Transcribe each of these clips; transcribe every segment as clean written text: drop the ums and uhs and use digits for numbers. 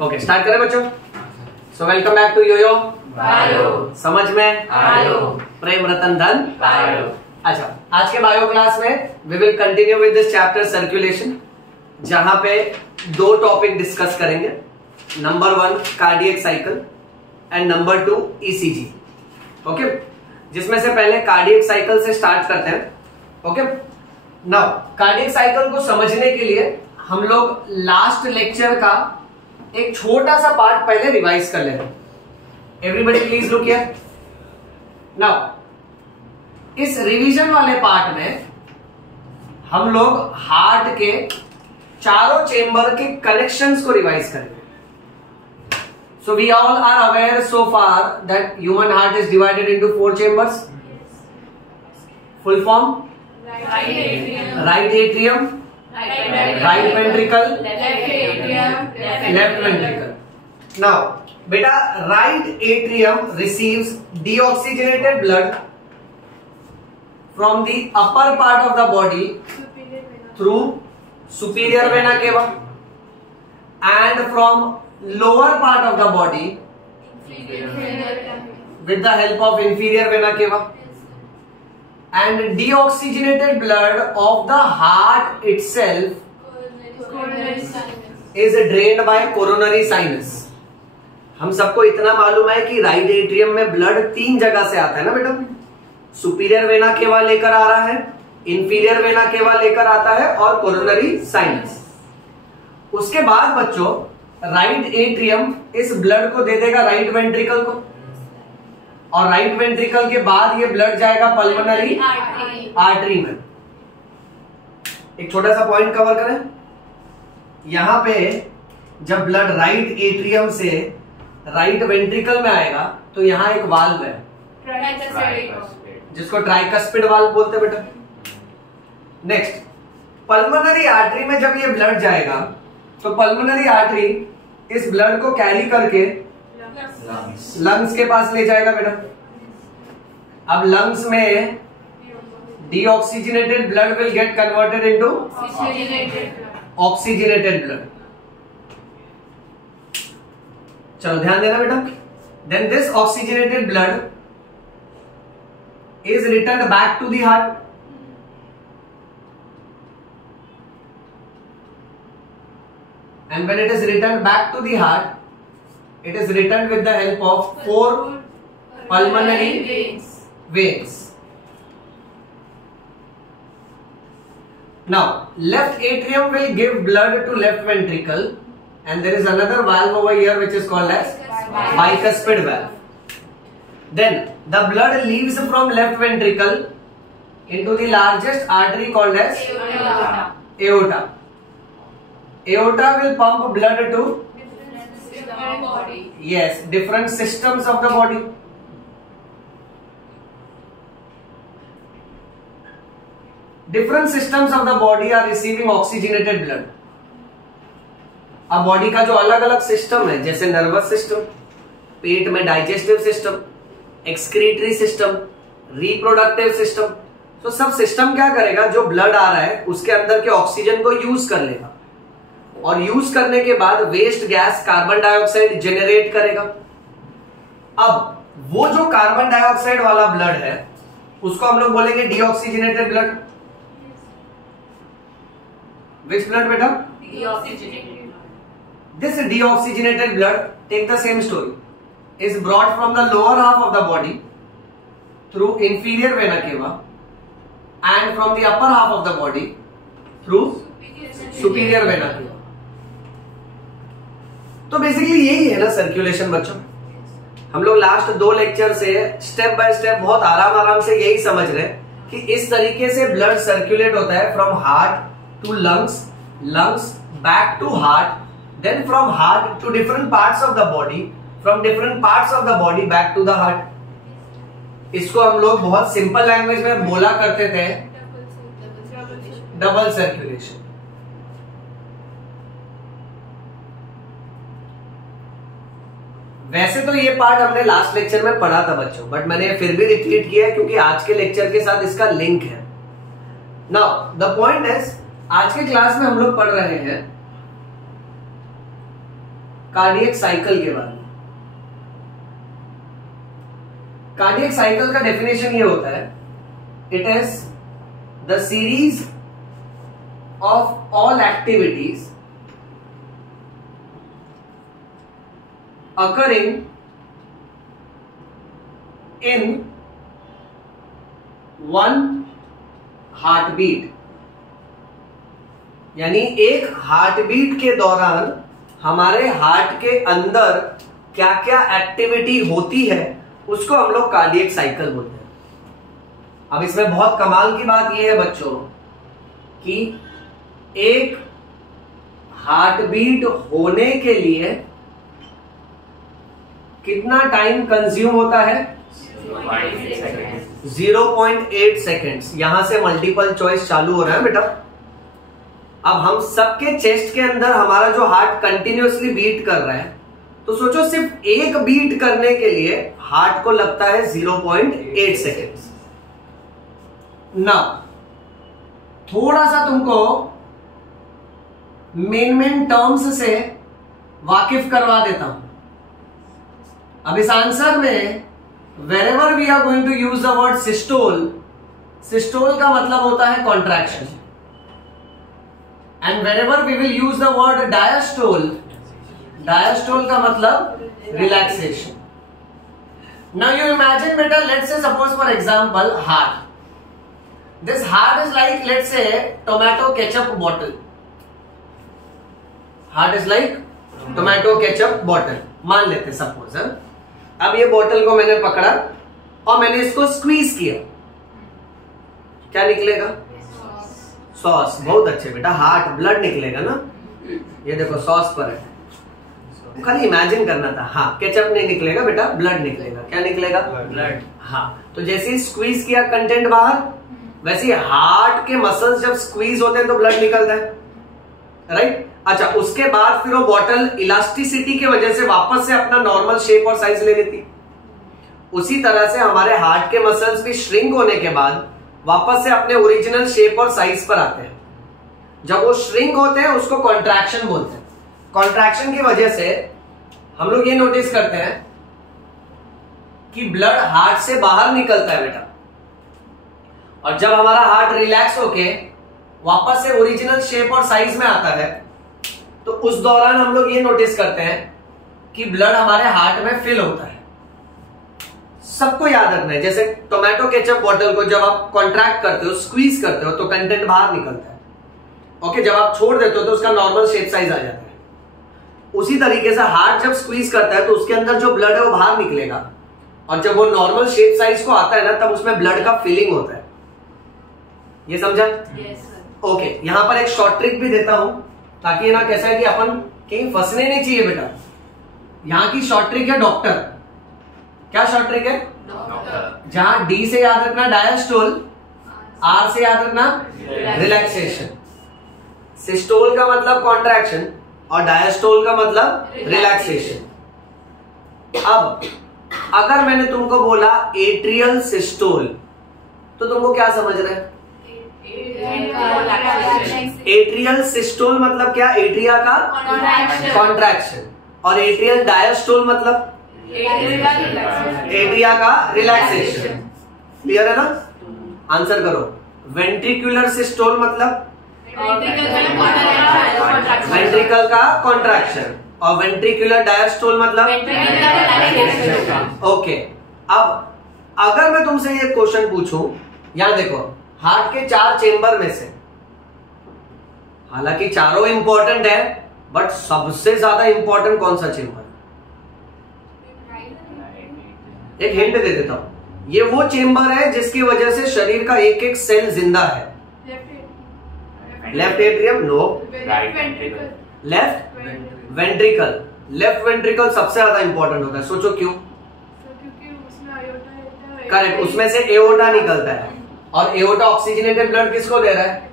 Okay start करें बच्चों। So welcome back to YoYo Bio. समझ में आयो। प्रेम रतन धन बायो। अच्छा, आज के बायो क्लास में we will continue with this chapter circulation, जहां पे दो टॉपिक डिस्कस करेंगे। Number 1 cardiac cycle and number 2 ECG. Okay, जिसमें से पहले कार्डियक साइकिल से स्टार्ट करते हैं। ओके, नाउ कार्डियक साइकिल को समझने के लिए हम लोग लास्ट लेक्चर का एक छोटा सा पार्ट पहले रिवाइज कर लेते हैं। Everybody please look here. Now इस रिवीजन वाले पार्ट में हम लोग हार्ट के चारों चेंबर के कनेक्शंस को रिवाइज करेंगे। So we all are aware so far that human heart is divided into 4 chambers. Full form right atrium, right ventricle, left ventricle. Now बेटा, right atrium receives deoxygenated blood from the upper part of the body through superior vena cava and from lower part of the body with the help of inferior vena cava, and deoxygenated blood of the heart itself is drained by coronary sinus। हम सबको इतना मालूम है कि right atrium में blood 3 जगह से आता है ना बेटा। सुपीरियर वेना केवा लेकर आ रहा है, इंफीरियर वेना केवा लेकर आता है और कोरोनरी साइनस। उसके बाद बच्चों राइट एट्रियम इस ब्लड को दे देगा राइट वेंट्रिकल को, और राइट वेंट्रिकल के बाद ये ब्लड जाएगा पल्मोनरी आर्टरी में। एक छोटा सा पॉइंट कवर करें। यहां पे जब ब्लड राइट एट्रियम से राइट वेंट्रिकल में आएगा तो यहां एक वाल्व है जिसको ट्राइकस्पिड वाल्व बोलते हैं बेटा। नेक्स्ट, पल्मोनरी आर्टरी में जब ये ब्लड जाएगा तो पल्मोनरी आर्टरी इस ब्लड को कैरी करके लंग्स के पास ले जाएगा बेटा। अब लंग्स में deoxygenated blood will get converted into oxygenated blood. चलो ध्यान देना बेटा। Then this oxygenated blood is return back to the heart, and when it is returned back to the heart, it is returned with the help of 4 pulmonary veins. Now left atrium will give blood to left ventricle, and there is another valve over here which is called as bicuspid valve. Then the blood leaves from left ventricle into the largest artery called as aorta. Aorta will pump blood to different systems of the body. Different systems of the body are receiving oxygenated blood. अब body का जो अलग अलग system है, जैसे nervous system, पेट में digestive system, excretory system, reproductive system, तो सब सिस्टम क्या करेगा, जो ब्लड आ रहा है उसके अंदर के ऑक्सीजन को यूज कर लेगा, और यूज करने के बाद waste gas carbon dioxide generate करेगा। अब वो जो कार्बन डाइऑक्साइड वाला ब्लड है उसको हम लोग बोलेंगे डीऑक्सीजनेटेड ब्लड। विच ब्लड बेटा? This deoxygenated blood, take the same story, is brought from the lower half of the body through inferior vena cava and from the upper half of the body through superior vena cava। तो basically यही है ना circulation बच्चों। हम लोग last 2 lecture से step by step बहुत आराम से यही समझ रहे हैं कि इस तरीके से ब्लड सर्कुलेट होता है from heart to lungs, lungs back to heart, then from heart to different parts of the body, from different parts of the body back to the heart। इसको हम लोग बहुत सिंपल लैंग्वेज में बोला करते थे डबल सर्कुलेशन। वैसे तो ये पार्ट हमने लास्ट लेक्चर में पढ़ा था बच्चों, बट मैंने फिर भी रिपीट किया क्योंकि आज के लेक्चर के साथ इसका लिंक है। नाउ द पॉइंट इज, आज के क्लास में हम लोग पढ़ रहे हैं कार्डियक साइकिल के बारे में। कार्डियक साइकिल का डेफिनेशन ये होता है, it is the series of all activities occurring in one heartbeat, यानी एक हार्टबीट के दौरान हमारे हार्ट के अंदर क्या क्या एक्टिविटी होती है उसको हम लोग कार्डियक साइकिल बोलते हैं। अब इसमें बहुत कमाल की बात यह है बच्चों कि एक हार्टबीट होने के लिए कितना टाइम कंज्यूम होता है? 0.8 सेकेंड्स। यहां से मल्टीपल चॉइस चालू हो रहा है बेटा। अब हम सबके चेस्ट के अंदर हमारा जो हार्ट कंटिन्यूअसली बीट कर रहा है, तो सोचो सिर्फ एक बीट करने के लिए हार्ट को लगता है 0.8 सेकेंड्स। नाउ थोड़ा सा तुमको मेन टर्म्स से वाकिफ करवा देता हूं। अब इस आंसर में wherever we are going to use the word systole, systole का मतलब होता है contraction, and wherever we will use the word diastole, diastole का मतलब रिलैक्सेशन। नाउ यू इमेजिन बेटा, let's say suppose for example heart, this heart is like let's say tomato ketchup bottle, heart is like tomato ketchup bottle मान लेते suppose. अब ये बोतल को मैंने पकड़ा और मैंने इसको स्क्वीज किया, क्या निकलेगा? सॉस। बहुत अच्छे बेटा, हार्ट ब्लड निकलेगा ना। ये देखो सॉस पर है, खाली इमेजिन करना था। हाँ, केचप नहीं निकलेगा बेटा, ब्लड निकलेगा। क्या निकलेगा? ब्लड। हाँ, तो जैसे ही स्क्वीज किया कंटेंट बाहर, वैसे ही हार्ट के मसल्स जब स्क्वीज होते हैं तो ब्लड निकलता है, राइट? अच्छा, उसके बाद फिर वो बॉटल इलास्टिसिटी की वजह से वापस से अपना नॉर्मल शेप और साइज ले लेती। उसी तरह से हमारे हार्ट के मसल्स भी श्रिंक होने के बाद वापस से अपने ओरिजिनल शेप और साइज पर आते हैं। जब वो श्रिंक होते हैं उसको कॉन्ट्रैक्शन बोलते हैं। कॉन्ट्रैक्शन की वजह से हम लोग ये नोटिस करते हैं कि ब्लड हार्ट से बाहर निकलता है बेटा, और जब हमारा हार्ट रिलैक्स होके वापस से ओरिजिनल शेप और साइज में आता है, तो उस दौरान हम लोग ये नोटिस करते हैं कि ब्लड हमारे हार्ट में फिल होता है। सबको याद रखना है, जैसे टोमेटो केचप बॉटल को जब आप कॉन्ट्रैक्ट करते हो, स्क्वीज करते हो, तो कंटेंट बाहर निकलता है। ओके, जब आप छोड़ देते हो तो उसका नॉर्मल शेप साइज आ जाता है। उसी तरीके से हार्ट जब स्क्वीज करता है तो उसके अंदर जो ब्लड है वो बाहर निकलेगा, और जब वो नॉर्मल शेप साइज को आता है ना, तब उसमें ब्लड का फिलिंग होता है। ये समझा? ओके, यहां पर एक शॉर्ट ट्रिक भी देता हूं, ताकि ना कैसा है कि अपन कहीं फंसने नहीं चाहिए बेटा। यहां की शॉर्ट ट्रिक है डॉक्टर। क्या शॉर्ट ट्रिक है? डॉक्टर। जहां डी से याद रखना डायस्टोल, आर से याद रखना रिलैक्सेशन। सिस्टोल का मतलब कॉन्ट्रैक्शन और डायस्टोल का मतलब रिलैक्सेशन। अब अगर मैंने तुमको बोला एट्रियल सिस्टोल, तो तुमको क्या समझ रहे हैं? एट्रियल सिस्टोल मतलब क्या? एट्रिया का कॉन्ट्रैक्शन। और एट्रियल डायस्टोल मतलब एट्रिया का रिलैक्सेशन। क्लियर है ना? आंसर करो। वेंट्रिकुलर सिस्टोल मतलब वेंट्रिकल का कॉन्ट्रैक्शन, और वेंट्रिकुलर डायस्टोल मतलब ओके। अब अगर मैं तुमसे ये क्वेश्चन पूछूं, यहां देखो, हार्ट के 4 चेंबर में से, हालांकि चारों इंपॉर्टेंट है, बट सबसे ज्यादा इंपॉर्टेंट कौन सा चेंबर? एक हिंट दे देता हूं, ये वो चेंबर है जिसकी वजह से शरीर का एक एक सेल जिंदा है। Left atrium? No. Left ventricle. Left ventricle सबसे ज्यादा इंपॉर्टेंट होता है। सोचो क्यों? करेक्ट, उसमें से एओर्टा निकलता है, और एओर्टा ऑक्सीजनेटेड ब्लड किसको दे रहा है?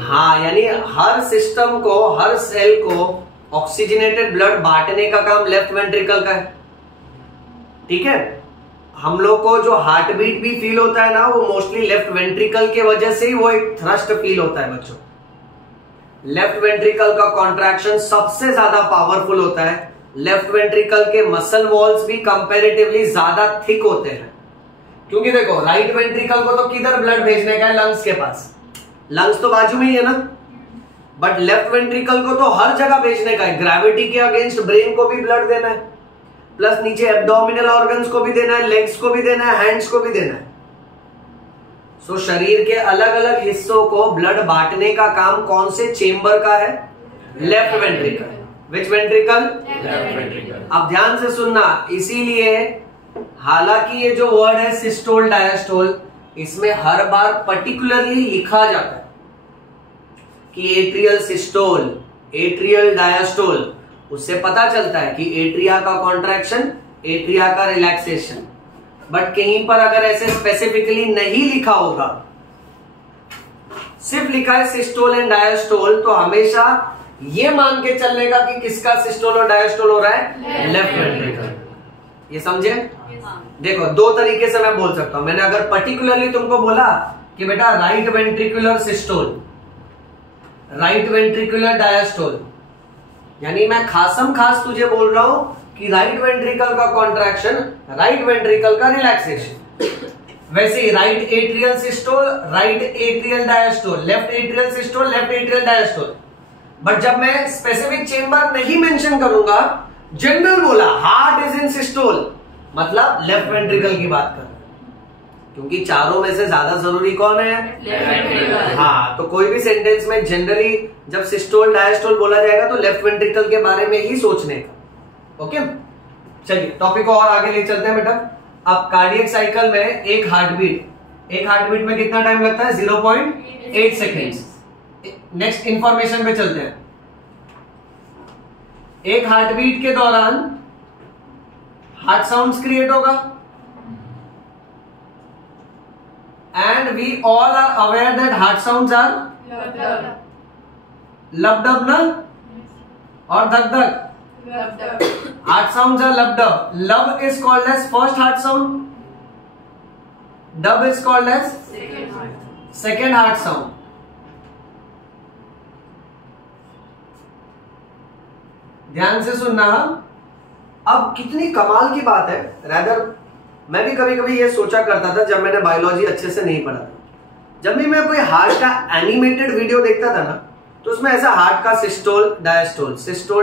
हाँ, यानी हर सिस्टम को, हर सेल को ऑक्सीजनेटेड ब्लड बांटने का काम लेफ्ट वेंट्रिकल का है। ठीक है, हम लोग को जो हार्ट बीट भी फील होता है ना, वो मोस्टली लेफ्ट वेंट्रिकल के वजह से ही वो एक थ्रस्ट फील होता है बच्चों। लेफ्ट वेंट्रिकल का कॉन्ट्रैक्शन सबसे ज्यादा पावरफुल होता है। लेफ्ट वेंट्रिकल के मसल वॉल्स भी कंपैरेटिवली ज्यादा थिक होते हैं, क्योंकि देखो राइट वेंट्रिकल को तो किधर ब्लड भेजने का है, लंग्स के पास, लंग्स तो बाजू में ही है ना, बट लेफ्ट वेंट्रिकल को तो हर जगह भेजने का है। ग्रेविटी के अगेंस्ट ब्रेन को भी ब्लड देना है, प्लस नीचे एब्डोमिनल ऑर्गन्स को भी देना है, लेग्स को भी देना है, हैंड्स को भी देना है। सो शरीर के अलग अलग हिस्सों को ब्लड बांटने का काम कौन से चेंबर का है? Left ventricle. Which ventricle? Left ventricle. अब ध्यान से सुनना, इसीलिए हालांकि ये जो वर्ड है सिस्टोल डायस्टोल, इसमें हर बार पर्टिकुलरली लिखा जाता है कि एट्रियल सिस्टोल, एट्रियल डायस्टोल, उससे पता चलता है कि एट्रिया का कॉन्ट्रैक्शन, एट्रिया का रिलैक्सेशन। बट कहीं पर अगर ऐसे स्पेसिफिकली नहीं लिखा होगा, सिर्फ लिखा है सिस्टोल एंड डायस्टोल, तो हमेशा ये मान के चलने का कि किसका सिस्टोल और डायस्टोल हो रहा है? Left ventricle. ये समझे? देखो दो तरीके से मैं बोल सकता हूं। मैंने अगर पर्टिकुलरली तुमको बोला कि बेटा right ventricular systole, right ventricular diastole, यानी मैं खासम खास तुझे बोल रहा हूं कि राइट वेंट्रिकल का कॉन्ट्रैक्शन, राइट वेंट्रिकल का रिलैक्सेशन। वैसे ही right atrial systole, right atrial diastole, left atrial systole, left atrial diastole. But जब मैं स्पेसिफिक चेंबर नहीं मेंशन करूंगा, जनरल बोला हार्ट इज इन सिस्टोल, मतलब लेफ्ट वेंट्रिकल की बात कर, क्योंकि चारों में से ज्यादा जरूरी कौन है? Left ventricle. हाँ, तो कोई भी सेंटेंस में जनरली जब सिस्टोल डायस्टोल बोला जाएगा तो लेफ्ट वेंट्रिकल के बारे में ही सोचने का। ओके, चलिए टॉपिक को और आगे ले चलते हैं बेटा। अब कार्डियक साइकिल में एक हार्टबीट में कितना टाइम लगता है? 0.8 सेकेंड्स। नेक्स्ट इंफॉर्मेशन पे चलते हैं। एक हार्टबीट के दौरान हार्ट साउंड्स क्रिएट होगा, and we all are aware that heart sounds are lub dub ना, और धक धक। Heart sounds are lub dub. Lub is called as first heart sound. Dub is called as second heart sound. ध्यान से सुनना। अब कितनी कमाल की बात है, रादर मैं भी कभी कभी ये सोचा करता था जब मैंने बायोलॉजी अच्छे से नहीं पढ़ा था। जब भी मैं कोई हार्ट का एनिमेटेड वीडियो देखता था ना, तो उसमें ऐसा हार्ट का सिस्टोल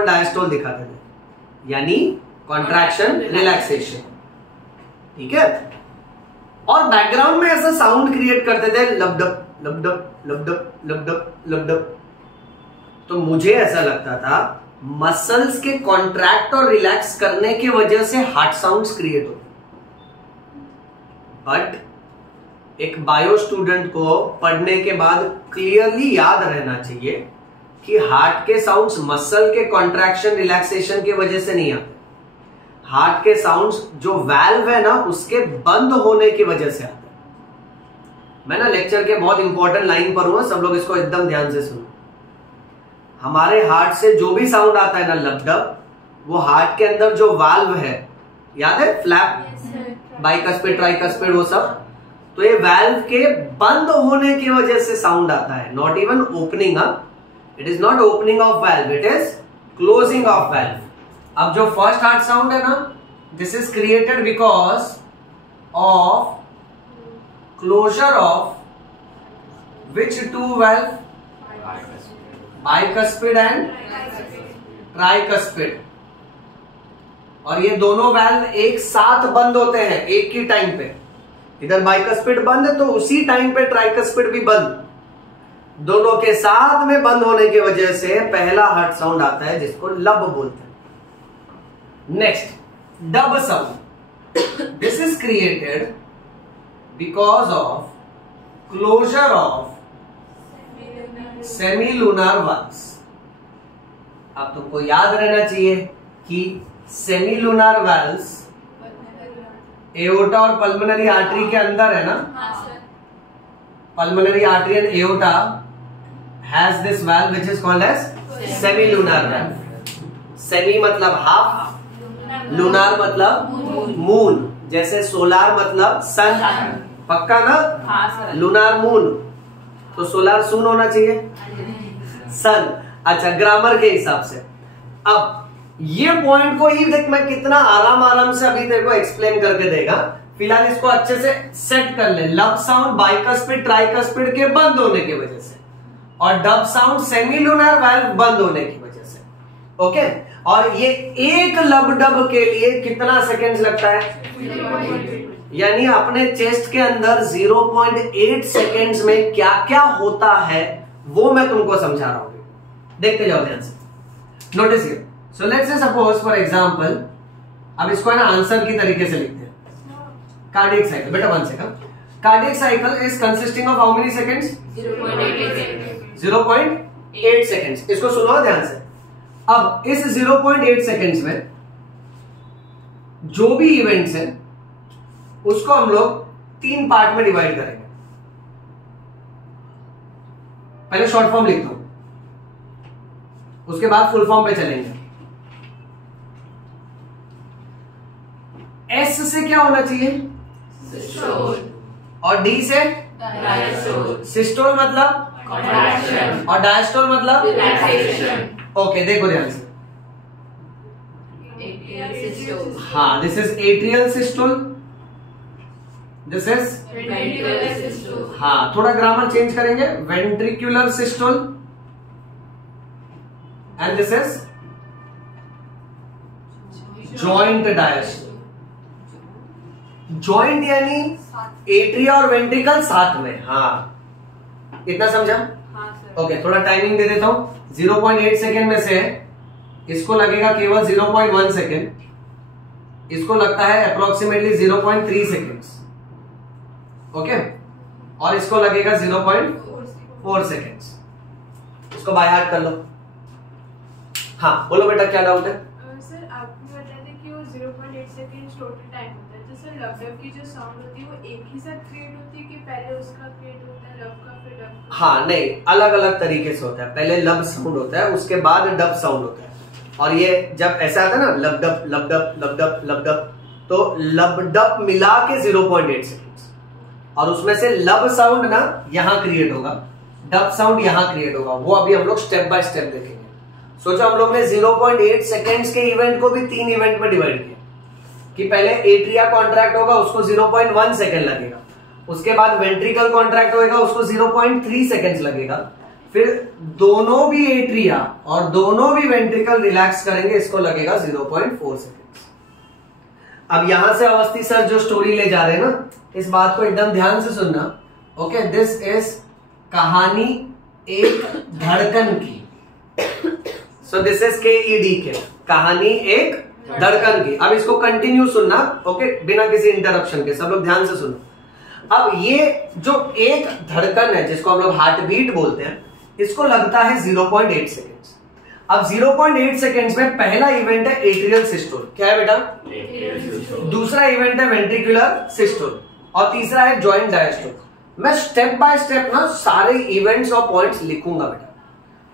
डायस्टोल दिखाते थे, यानी कॉन्ट्रैक्शन रिलैक्सेशन। ठीक है, और बैकग्राउंड में ऐसा साउंड क्रिएट करते थे, लबडब लबडब लबडब लबडब लबडब। तो मुझे ऐसा लगता था मसल्स के कॉन्ट्रैक्ट और रिलैक्स करने की वजह से हार्ट साउंड्स क्रिएट होते। बट एक बायो स्टूडेंट को पढ़ने के बाद क्लियरली याद रहना चाहिए कि हार्ट के साउंड्स मसल के कॉन्ट्रैक्शन रिलैक्सेशन की वजह से नहीं आते। हार्ट के साउंड्स जो वाल्व है ना, उसके बंद होने की वजह से आते हैं। मैं ना लेक्चर के बहुत इंपॉर्टेंट लाइन पर हूं, सब लोग इसको एकदम ध्यान से सुनो। हमारे हार्ट से जो भी साउंड आता है ना, लबडब, वो हार्ट के अंदर जो वाल्व है, याद है फ्लैप, बाइकस्पिड ट्राइकस्पिड, वो सब, तो ये वाल्व के बंद होने की वजह से साउंड आता है। Not even opening up, it is not opening of valve, it is closing of valve. अब जो फर्स्ट हार्ट साउंड है ना, this is created because of closure of which two valve? Bicuspid and tricuspid. और ये दोनों valve एक साथ बंद होते हैं एक ही टाइम पे। इधर बाइकस्पिड बंद है तो उसी टाइम पे ट्राइकस्पिड भी बंद। दोनों के साथ में बंद होने की वजह से पहला हार्ट साउंड आता है, जिसको लब बोलते हैं। Next, dub sound. This is created because of closure of semilunar valves. अब तुमको याद रहना चाहिए कि सेमीलूनार वाल्व्स एओर्टा और पल्मोनरी आर्टरी के अंदर है ना। Pulmonary artery and aorta has this valve which is called as semilunar valve. Semi मतलब हाफ, लूनार मतलब मून, जैसे सोलार मतलब सन, पक्का ना? लूनार मून, तो सोलार सून होना चाहिए। सन। अच्छा, ग्रामर के हिसाब से अब ये पॉइंट को ही देख, मैं कितना आराम से अभी तेरे को एक्सप्लेन करके देगा। फिलहाल इसको अच्छे से सेट कर ले। लब साउंड बाइकस्पिड ट्राइकस्पिड के बंद होने की वजह से, और डब साउंड सेमीलुनर वाल्व बंद होने की वजह से। ओके, और ये एक लब डब के लिए कितना सेकेंड्स लगता है? यानी अपने चेस्ट के अंदर 0.8 सेकेंड्स में क्या क्या होता है वो मैं तुमको समझा रहा हूं। देखते जाओ ध्यान से, notice here. So let's say suppose for example, अब इसको है ना आंसर की तरीके से लिखते हैं। कार्डियक साइकिल, बेटा 1 second. Cardiac cycle is consisting of how many seconds? 0.8 seconds. इसको सुनो ध्यान से। अब इस 0.8 सेकंड्स में जो भी इवेंट्स है उसको हम लोग 3 पार्ट में डिवाइड करेंगे। पहले शॉर्ट फॉर्म लिखता हूं, उसके बाद फुल फॉर्म पे चलेंगे। एस से क्या होना चाहिए? सिस्टोल। और डी से डायस्टोल। सिस्टोल मतलब कॉन्ट्रैक्शन, और डायस्टोल मतलब रिलैक्सेशन। ओके, देखो ध्यान से। हाँ, this is atrial systole, this is ventricular systole. हाँ, थोड़ा ग्रामर चेंज करेंगे, ventricular systole, and this is joint diastole. Joint यानी एट्रिया और वेंट्रिकल साथ में। हाँ, इतना समझा? ओके, थोड़ा टाइमिंग दे देता हूं। 0.8 सेकेंड में से इसको लगेगा केवल 0.1 सेकेंड, इसको लगता है अप्रोक्सीमेटली 0.3 सेकेंड्स। ओके, और इसको लगेगा 0.4 सेकेंड्स। इसको बाय हार्ट कर लो। हाँ, बोलो बेटा, क्या डाउट है? सर, आपने बताया था कि वो 0.8 सेकेंड टोटल टाइम होता है, तो सर लब डब की जो साउंड होती है वो एक ही साथ क्रिएट होती है कि पहले उसका क्रिएट होता है लब का फिर डब का? हाँ, नहीं, अलग अलग तरीके से होता है। पहले लब साउंड होता है, उसके बाद डब साउंड होता है। और ये जब ऐसा आता है ना, लब डब लब डब लब डब लब डब, तो लब डब मिला के 0.8 सेकेंड्स, और उसमें से लब साउंड ना यहां क्रिएट होगा, डब साउंड यहां क्रिएट होगा। वो अभी हम लोग स्टेप बाय स्टेप देखेंगे। सोचो, हम लोग ने 0.8 सेकेंड्स के इवेंट को भी 3 इवेंट में डिवाइड किया कि पहले एट्रिया कॉन्ट्रैक्ट होगा, उसको 0.1 सेकेंड लगेगा, उसके बाद वेंट्रिकल कॉन्ट्रैक्ट होगा, उसको 0.3 सेकेंड्स लगेगा, फिर दोनों भी एट्रिया और दोनों भी वेंट्रिकल रिलैक्स करेंगे, इसको लगेगा 0.4 सेकेंड्स। अब यहां से अवस्थी सर जो स्टोरी ले जा रहे हैं ना, इस बात को एकदम ध्यान से सुनना। ओके, दिस इज कहानी एक धड़कन की। सो दिस इज KED, कहानी एक धड़कन की। अब इसको कंटिन्यू सुनना, ओके, बिना किसी इंटरप्शन के, सब लोग ध्यान से सुनो। अब ये जो एक धड़कन है जिसको हम लोग हार्ट बीट बोलते हैं, इसको लगता है 0.8 सेकेंड्स। अब 0.8 सेकेंड्स में पहला इवेंट है एट्रियल सिस्टोल। क्या है बेटा? दूसरा इवेंट है वेंट्रिकुलर सिस्टोल, और तीसरा है जॉइंट डायस्टोल। मैं स्टेप बाय स्टेप ना सारे इवेंट्स और पॉइंट्स लिखूंगा बेटा।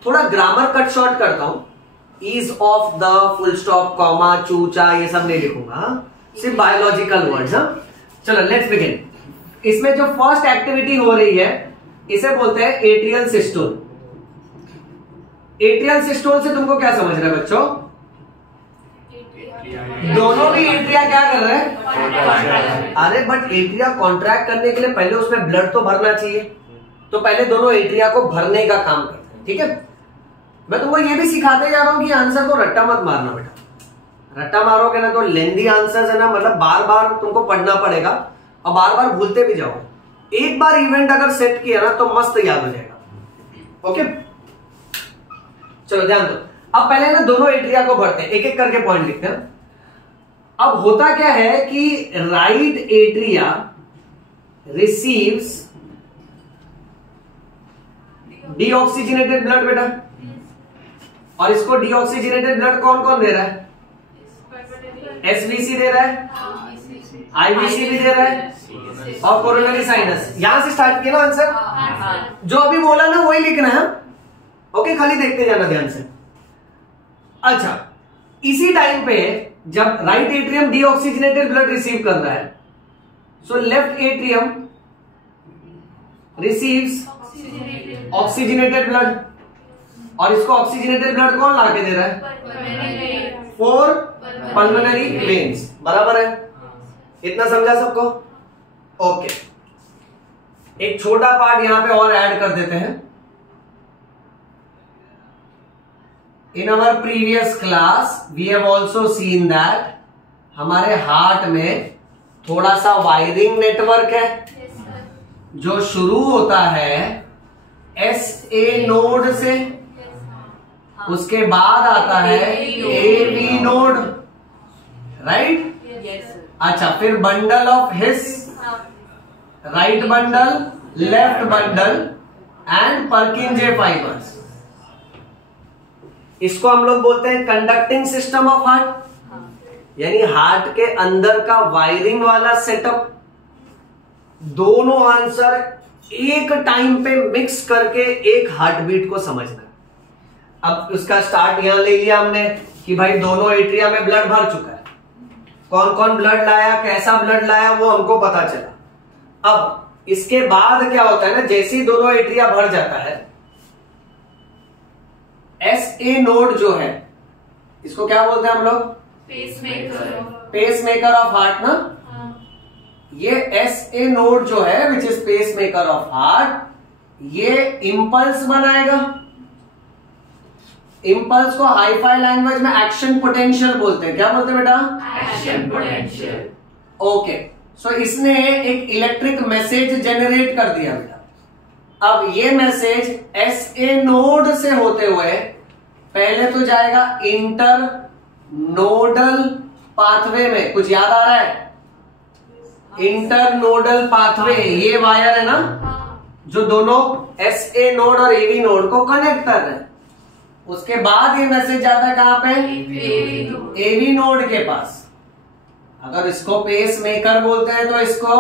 थोड़ा ग्रामर कट शॉर्ट करता हूं, is of the, full stop, comma, चूचा, ये सब नहीं लिखूंगा, सिर्फ बायोलॉजिकल वर्ड्स। चलो लेट्स बिगिन। इसमें जो फर्स्ट एक्टिविटी हो रही है इसे बोलते हैं एट्रियल सिस्टोल। एट्रियल सिस्टोल से तुमको क्या समझ रहा है बच्चों? दोनों भी एट्रिया क्या कर रहे हैं? अरे बट एट्रिया कॉन्ट्रैक्ट करने के लिए पहले उसमें ब्लड तो भरना चाहिए, तो पहले दोनों एट्रिया को भरने का काम करते हैं। ठीक है, मैं तुमको ये भी सिखाते जा रहा हूं कि आंसर को रट्टा मत मारना बेटा। रट्टा मारोगे ना तो लेंदी आंसर है ना, मतलब बार बार तुमको पढ़ना पड़ेगा और बार बार भूलते भी जाओगे। एक बार इवेंट अगर सेट किया ना तो मस्त याद हो जाएगा। ओके, चलो ध्यान दो। अब पहले ना दोनों एट्रिया को भरते हैं, एक एक करके पॉइंट लिखते हैं। अब होता क्या है कि right atria receives deoxygenated blood बेटा, और इसको डीऑक्सीजनेटेड ब्लड कौन कौन दे रहा है? एसबीसी दे रहा है, आईबीसी भी दे रहा है, और कोरोनरी साइनस। यहां से स्टार्ट किया ना आंसर, जो अभी बोला ना वही लिखना है। ओके, खाली देखते जाना ध्यान से। अच्छा, इसी टाइम पे जब right atrium deoxygenated blood receive कर रहा है, so left atrium receives oxygenated blood, और इसको ऑक्सीजनेटेड ब्लड कौन लाके दे रहा है? 4 पल्मोनरी वेन्स, बराबर है? इतना समझा सबको? ओके, एक छोटा पार्ट यहां पे और ऐड कर देते हैं। In our previous class we have also seen that हमारे हार्ट में थोड़ा सा वायरिंग नेटवर्क है जो शुरू होता है SA नोड से, उसके बाद आता है AV नोड, राइट? अच्छा, फिर bundle of His, right bundle, left bundle and पर्किंजे fibres. इसको हम लोग बोलते हैं कंडक्टिंग सिस्टम ऑफ हार्ट, यानी हार्ट के अंदर का वायरिंग वाला सेटअप। दोनों आंसर एक टाइम पे मिक्स करके एक हार्ट बीट को समझना है। अब उसका स्टार्ट यहां ले लिया हमने कि भाई दोनों एट्रिया में ब्लड भर चुका है, कौन कौन ब्लड लाया, कैसा ब्लड लाया, वो हमको पता चला। अब इसके बाद क्या होता है ना, जैसे ही दोनों एट्रिया भर जाता है, SA नोड जो है, इसको क्या बोलते हैं हम लोग? पेसमेकर ऑफ हार्ट ना। ये SA नोड जो है which is pacemaker of heart, ये इंपल्स बनाएगा। इंपल्स को हाईफाई लैंग्वेज में एक्शन पोटेंशियल बोलते हैं। क्या बोलते हैं बेटा? Action potential. ओके, सो इसने एक इलेक्ट्रिक मैसेज जनरेट कर दिया बेटा। अब ये मैसेज SA नोड से होते हुए पहले तो जाएगा इंटर नोडल पाथवे में। कुछ याद आ रहा है? इंटर नोडल पाथवे, ये वायर है ना जो दोनों SA नोड और AV नोड को कनेक्ट कर रहे हैं। उसके बाद ये मैसेज जाता है कहां पे? AV नोड के पास। अगर इसको पेस मेकर बोलते हैं तो इसको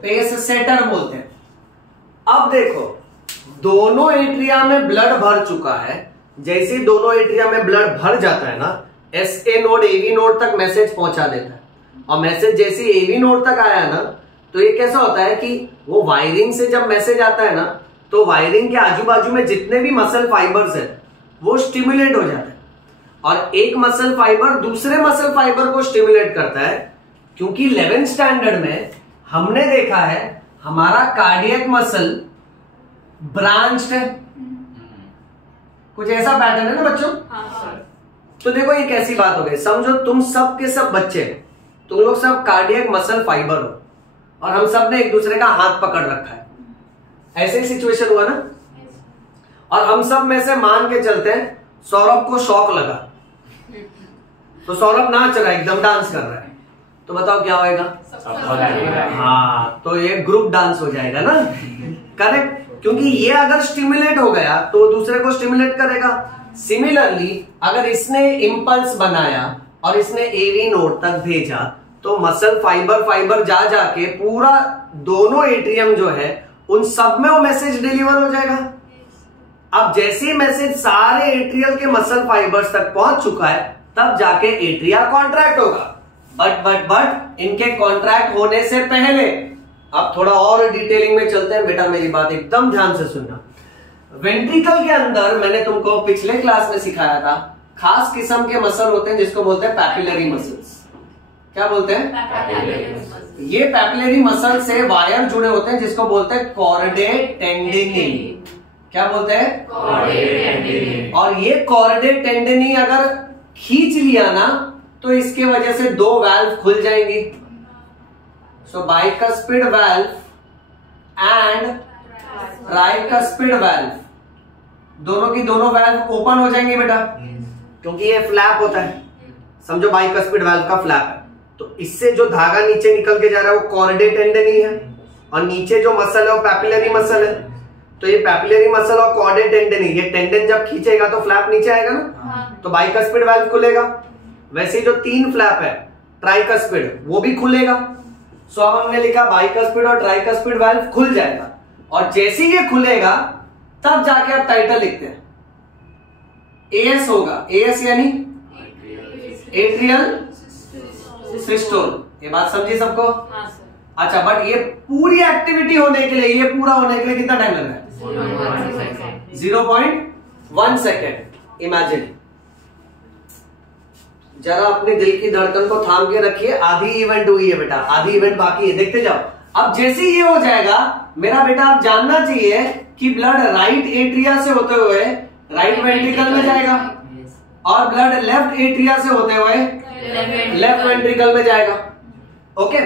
पेस सेटर बोलते हैं। अब देखो, दोनों एट्रिया में ब्लड भर चुका है। जैसे ही दोनों एट्रिया में ब्लड भर जाता है ना, SA नोड AV नोड तक मैसेज पहुंचा देता है। और मैसेज जैसे AV नोड तक आया ना, तो ये कैसा होता है कि वो वायरिंग से जब मैसेज आता है ना, तो वायरिंग के आजू बाजू में जितने भी मसल फाइबर्स है वो स्टिमुलेट हो जाते हैं। और एक मसल फाइबर दूसरे मसल फाइबर को स्टिमुलेट करता है, क्योंकि 11th स्टैंडर्ड में हमने देखा है हमारा कार्डियक मसल ब्रांच्ड है। कुछ ऐसा पैटर्न है ना बच्चों? तो देखो ये कैसी बात हो गई। समझो तुम सब के सब बच्चे, तुम लोग सब कार्डियक मसल फाइबर हो और हम सब ने एक दूसरे का हाथ पकड़ रखा है। ऐसे ही सिचुएशन हुआ ना। और हम सब में से मान के चलते हैं सौरभ को शॉक लगा, तो सौरभ नाच रहा है, एकदम डांस कर रहा है, तो बताओ क्या होएगा? हाँ, तो ये ग्रुप डांस हो जाएगा ना। करेक्ट, क्योंकि ये अगर स्टिमुलेट हो गया तो दूसरे को स्टिमुलेट करेगा। सिमिलरली अगर इसने इंपल्स बनाया और इसने AV नोड तक भेजा, तो मसल फाइबर जा जाके पूरा दोनों एट्रियम जो है उन सब में वो मैसेज डिलीवर हो जाएगा। अब जैसे ही मैसेज सारे एट्रियल के मसल फाइबर्स तक पहुंच चुका है, तब जाके एट्रिया कॉन्ट्रैक्ट होगा। बट इनके कॉन्ट्रैक्ट होने से पहले अब थोड़ा और डिटेलिंग में चलते हैं। बेटा मेरी बात एकदम ध्यान से सुनना। वेंट्रिकल के अंदर मैंने तुमको पिछले क्लास में सिखाया था, खास किस्म के मसल होते हैं जिसको बोलते हैं पैपिलरी मसल्स। क्या बोलते हैं? ये पैपिलरी मसल से वायर जुड़े होते हैं जिसको बोलते हैं कॉर्डेट टेंडिनी। क्या बोलते हैं? कॉर्डेट टेंडिनी। और ये कॉर्डेट टेंडिनी अगर खींच लिया ना, तो इसके वजह से दो वाल्व खुल जाएंगी। So bicuspid valve and tricuspid valve, दोनों की दोनों वाल्व ओपन हो जाएंगे बेटा, क्योंकि ये फ्लैप होता है। समझो बाइकस्पिड वाल्व का फ्लैप है, तो इससे जो धागा नीचे निकल के जा रहा है वो कॉर्डेट टेंडिनी है, और नीचे जो मसल है वो पैपिलरी मसल है। तो ये पैपिलरी मसल और कॉर्डेट टेंडिनी, ये टेंडन जब खींचेगा तो फ्लैप नीचे आएगा ना, तो बाइकस्पिड वाल्व खुलेगा। वैसे जो तीन फ्लैप है ट्राइकस्पिड, वो भी खुलेगा। सो अब हमने लिखा बाइकस्पिड और ट्राइकस्पिड वाल्व खुल जाएगा, और जैसे ये खुलेगा तब जाके आप टाइटल लिखते हैं। AS होगा, AS यानी एट्रियल सिस्टोल। ये बात समझी सबको? अच्छा, बट ये पूरी एक्टिविटी होने के लिए, ये पूरा होने के लिए कितना टाइम लग रहा है? 0.1 सेकेंड। इमेजिन, जरा अपने दिल की धड़कन को थाम के रखिए। आधी इवेंट हुई है बेटा, आधी इवेंट बाकी है, देखते जाओ। अब जैसे ये हो जाएगा मेरा बेटा, आप जानना चाहिए कि ब्लड राइट एट्रिया से होते हुए राइट वेंट्रिकल में जाएगा और ब्लड लेफ्ट एट्रिया से होते हुए लेफ्ट वेंट्रिकल में जाएगा। ओके,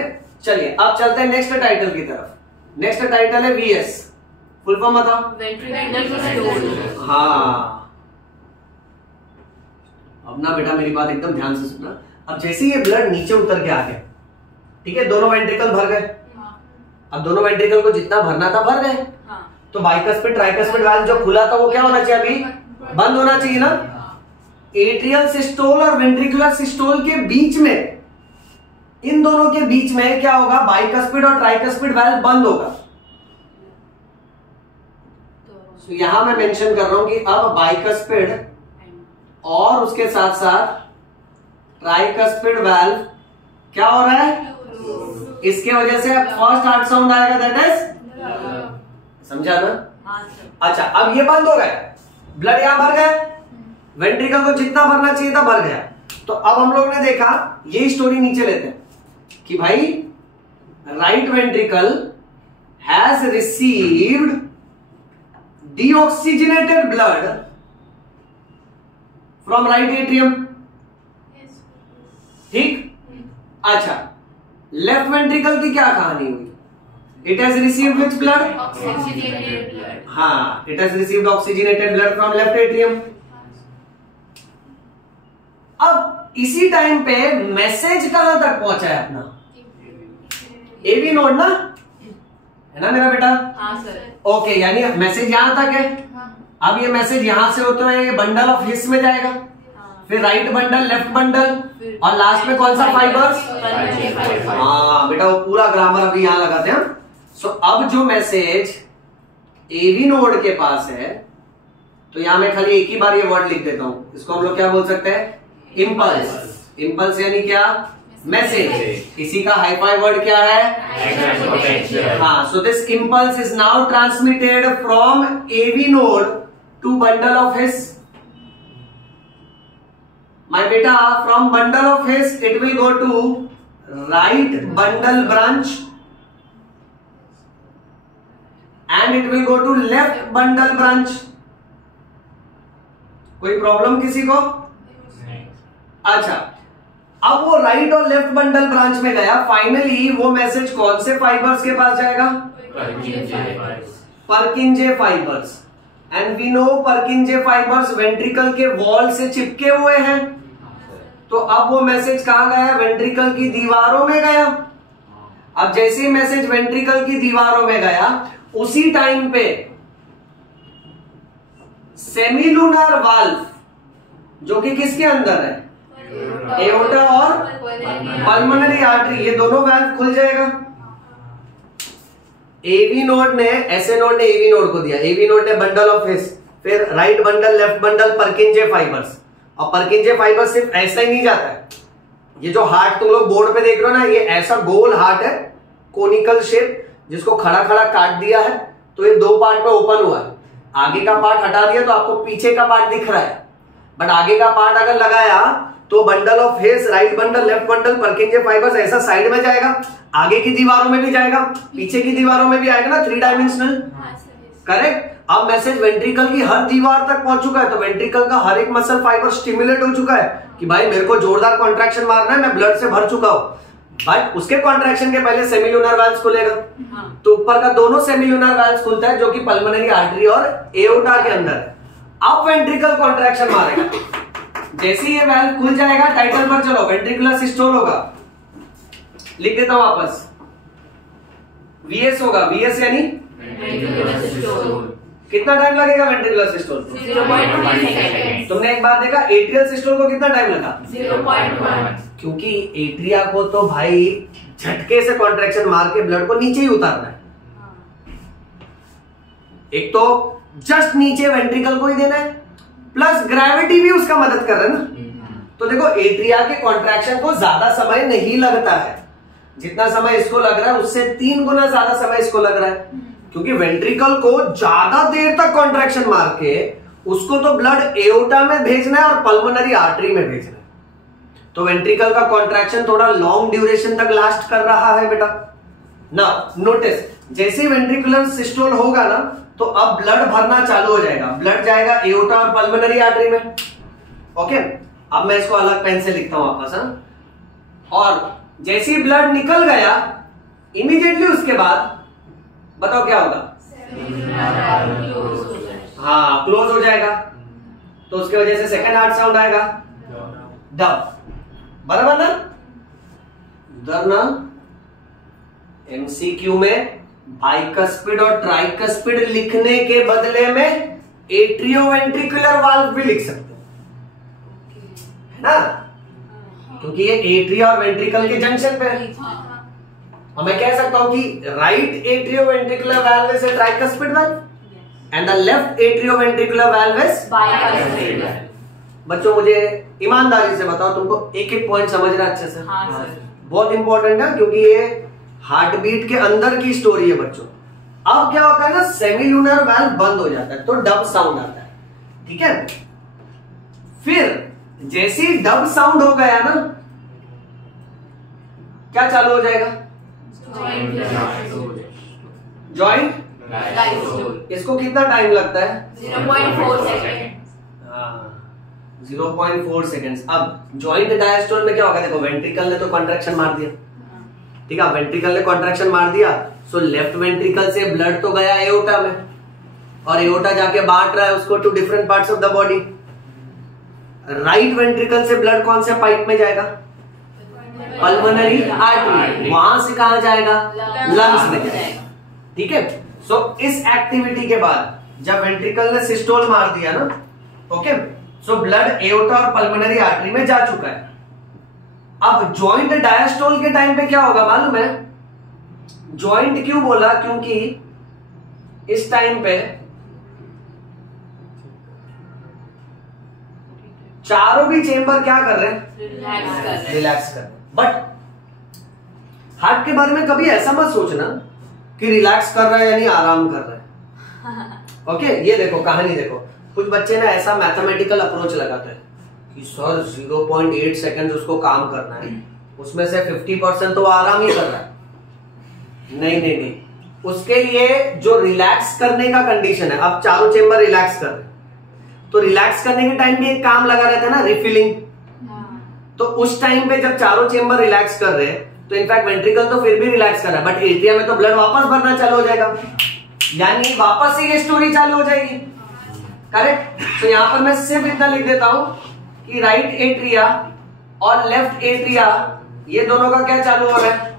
चलिए अब चलते हैं नेक्स्ट टाइटल की तरफ। नेक्स्ट टाइटल है वीएस। फुल फॉर्म बताओ। हाँ, अब ना बेटा मेरी बात एकदम ध्यान से सुनना। अब जैसे ये ब्लड नीचे उतर के आ गया, ठीक है, दोनों वेंट्रिकल भर गए। अब दोनों वेंट्रिकल को जितना भरना था भर गए। तो बाइकस्पिड ट्राइकस्पिड वाल्व जो खुला था वो क्या होना चाहिए? अभी बंद होना चाहिए ना। एट्रियल सिस्टोल और वेंट्रिकुलर सिस्टोल के बीच में, इन दोनों के बीच में क्या होगा? बाइकस्पिड और ट्राइकस्पिड वाल्व बंद होगा। तो यहां मैं मेंशन कर रहा हूं कि अब बाइकस्पिड और उसके साथ साथ ट्राइकस्पिड वाल्व क्या हो रहा है? इसके वजह से फर्स्ट हार्ट साउंड आएगा, दैट इज, समझा ना? अच्छा, अब ये बंद हो गए, ब्लड यहां भर गया, वेंट्रिकल को जितना भरना चाहिए था भर गया। तो अब हम लोग ने देखा, ये स्टोरी नीचे लेते हैं कि भाई right ventricle has received deoxygenated blood from right atrium, ठीक। अच्छा, लेफ्ट वेंट्रिकल की क्या कहानी हुई? It has received which blood? हाँ, it has received oxygenated blood from left atrium. अब इसी टाइम पे मैसेज कहां तक पहुंचा है अपना? एवी नोड ना, है ना मेरा बेटा? हाँ सर। ओके, यानी मैसेज यहां तक है। अब ये मैसेज यहां से होते हुए बंडल ऑफ हिस में जाएगा, फिर राइट बंडल, लेफ्ट बंडल, और लास्ट में कौन सा? फाइबर्स। हाँ बेटा, वो पूरा ग्रामर अभी यहां लगाते हैं। सो अब जो मैसेज एवी नोड के पास है, तो यहां मैं खाली एक ही बार ये वर्ड लिख देता हूं, इसको हम लोग क्या बोल सकते हैं? इंपल्स। इंपल्स यानी क्या? मैसेज। इसी का हाईफाई वर्ड क्या है? हाँ, so this impulse is now transmitted from AV node to bundle of His. My beta, from bundle of His, it will go to right bundle branch and it will go to left bundle branch. कोई problem किसी को? अच्छा, अब वो right और left bundle branch में गया, finally वो मैसेज कौन से फाइबर्स के पास जाएगा? Purkinje fibres. And we know Purkinje fibres ventricle के वॉल से चिपके हुए हैं, तो अब वो मैसेज कहां गया? वेंट्रिकल की दीवारों में गया। अब जैसे ही मैसेज वेंट्रिकल की दीवारों में गया, उसी टाइम पे सेमिलुनर वाल्व, जो कि किसके अंदर है? एओर्टा और पल्मोनरी आर्टरी, ये दोनों वाल्व खुल जाएगा। एवी नोड ने, एसए नोड ने एवी नोड को दिया, एवी नोड ने बंडल ऑफ हिस, फिर right bundle, left bundle, Purkinje fibres. और पर्किंजे फाइबर्स सिर्फ ऐसा ही नहीं जाता है, ये जो हार्ट तुम लोग बोर्ड पे देख रहे हो ना, ये ऐसा गोल हार्ट है, कोनिकल शेप, जिसको खड़ा खड़ा काट दिया है, तो ये दो पार्ट में ओपन हुआ है। आगे का पार्ट हटा दिया तो आपको पीछे का पार्ट दिख रहा है, बट आगे का पार्ट अगर लगाया तो bundle of His, right bundle, left bundle, Purkinje fibres ऐसा साइड में जाएगा, आगे की दीवारों में भी जाएगा, पीछे की दीवारों में भी आएगा ना, 3 डायमेंशनल, करेक्ट। अब मैसेज वेंट्रिकल की हर दीवार तक पहुंच चुका है, तो वेंट्रिकल का हर एक मसल फाइबर स्टिमुलेट हो चुका है कि भाई मेरे को जोरदार कॉन्ट्रैक्शन मारना है, मैं ब्लड से भर चुका हूं। बट उसके कॉन्ट्रैक्शन के पहले सेमिलुनर वाल्व्स खुलेगा, तो ऊपर का दोनों सेमिलुनर वाल्व्स खुलता है, जो कि पल्मोनरी आर्टरी और एओर्टा के अंदर है। अब वेंट्रिकल कॉन्ट्रैक्शन मारेगा, जैसे ये वाल्व खुल जाएगा, टाइटल पर चलो, वेंट्रिकुलर सिस्टोल होगा, लिख देता हूं वापस, वीएस होगा। वीएस यानी कितना टाइम लगेगा वेंट्रिकुलर सिस्टोल? 0.1 सेकंड। तुमने एक बात देखा, एट्रियल सिस्टोल को कितना टाइम लगा? 0.1। क्योंकि एट्रिया को तो भाई झटके से कॉन्ट्रैक्शन मार के ब्लड को नीचे ही उतारना है। एक तो जस्ट नीचे वेंट्रिकल को ही देना है, प्लस ग्रेविटी भी उसका मदद कर रहा है ना। तो देखो, एट्रिया के कॉन्ट्रैक्शन को ज्यादा समय नहीं लगता है, जितना समय इसको लग रहा है उससे 3 गुना ज्यादा समय इसको लग रहा है। क्योंकि वेंट्रिकल को ज्यादा देर तक कॉन्ट्रैक्शन मार के उसको तो ब्लड एओर्टा में भेजना है और पल्मोनरी आर्टरी में भेजना है, तो वेंट्रिकल का कॉन्ट्रैक्शन थोड़ा लॉन्ग ड्यूरेशन तक लास्ट कर रहा है बेटा ना। नोटिस, जैसे ही वेंट्रिकुलर सिस्टोल होगा ना तो अब ब्लड भरना चालू हो जाएगा, ब्लड जाएगा एओर्टा और पल्मोनरी आर्टरी में। ओके, अब मैं इसको अलग पेन से लिखता हूं वापस। और जैसे ही ब्लड निकल गया इमीडिएटली उसके बाद बताओ क्या होगा? हाँ, क्लोज हो जाएगा, तो उसके वजह से सेकंड हार्ट साउंड आएगा डब, बराबर ना? उधर ना एमसीक्यू में बाइकस्पिड और ट्राइकस्पिड लिखने के बदले में एट्रियोवेंट्रिकुलर वाल्व भी लिख सकते है ना, क्योंकि ये एट्रिया और वेंट्रिकल के जंक्शन पे है। और मैं कह सकता हूं कि right atrioventricular valve is a tricuspid valve and the left atrioventricular valve is bicuspid valve. बच्चों मुझे ईमानदारी से बताओ, तुमको एक एक पॉइंट समझना अच्छे से? हाँ, बहुत इंपॉर्टेंट है, क्योंकि ये हार्ट बीट के अंदर की स्टोरी है बच्चों। अब क्या होता है ना, सेमीलूनर वाल्व बंद हो जाता है तो डब साउंड आता है, ठीक है? फिर जैसे ही डब साउंड हो गया ना, क्या चालू हो जाएगा? जॉइंट। इसको कितना टाइम लगता है? 0.4 सेकेंड। 0.4 सेकेंड्स। अब जॉइंट डायस्टोल में क्या होगा? देखो, वेंट्रिकल ने तो कॉन्ट्रैक्शन मार दिया, ठीक है? वेंट्रिकल ने कॉन्ट्रैक्शन मार दिया, सो लेफ्ट वेंट्रिकल से ब्लड तो गया एओर्टा में, और एओर्टा जाके बांट रहा है उसको two different parts of the body. Right ventricle से ब्लड कौन से पाइप में जाएगा? Pulmonary artery. वहां से कहां जाएगा? लंग्स में जाएगा, ठीक है? सो इस एक्टिविटी के बाद जब वेंट्रिकल ने सिस्टोल मार दिया ना, ओके, सो ब्लड एओर्टा और पल्मोनरी आर्टरी में जा चुका है। अब जॉइंट डायस्टोल के टाइम पे क्या होगा मालूम है? जॉइंट क्यों बोला? क्योंकि इस टाइम पे चारों भी चेंबर क्या कर रहे हैं? रिलैक्स कर रहे हैं। बट हार्ट के बारे में कभी ऐसा मत सोचना कि रिलैक्स कर रहा है यानी आराम कर रहा है। ओके, ये देखो कहानी देखो, कुछ बच्चे ना ऐसा मैथमेटिकल अप्रोच लगाते हैं कि सर 0.8 सेकंड उसको काम करना है, उसमें से 50% तो आराम ही कर रहा है। नहीं नहीं नहीं, उसके लिए जो रिलैक्स करने का कंडीशन है, अब चारों चेंबर रिलैक्स कर रहे हैं, तो रिलैक्स करने के टाइम भी एक काम लगा रहता है ना, रिफिलिंग। तो उस टाइम पे जब चारों चेंबर रिलैक्स कर रहे हैं तो इनफैक्ट वेंट्रिकल तो फिर भी रिलैक्स कर रहा है, बट एट्रिया में तो ब्लड वापस भरना चालू हो जाएगा, यानी वापस से ये स्टोरी चालू हो जाएगी। करेक्ट? तो यहां पर मैं सिर्फ इतना लिख देता हूं कि राइट एट्रिया और लेफ्ट एट्रिया ये दोनों का क्या चालू हो रहा है?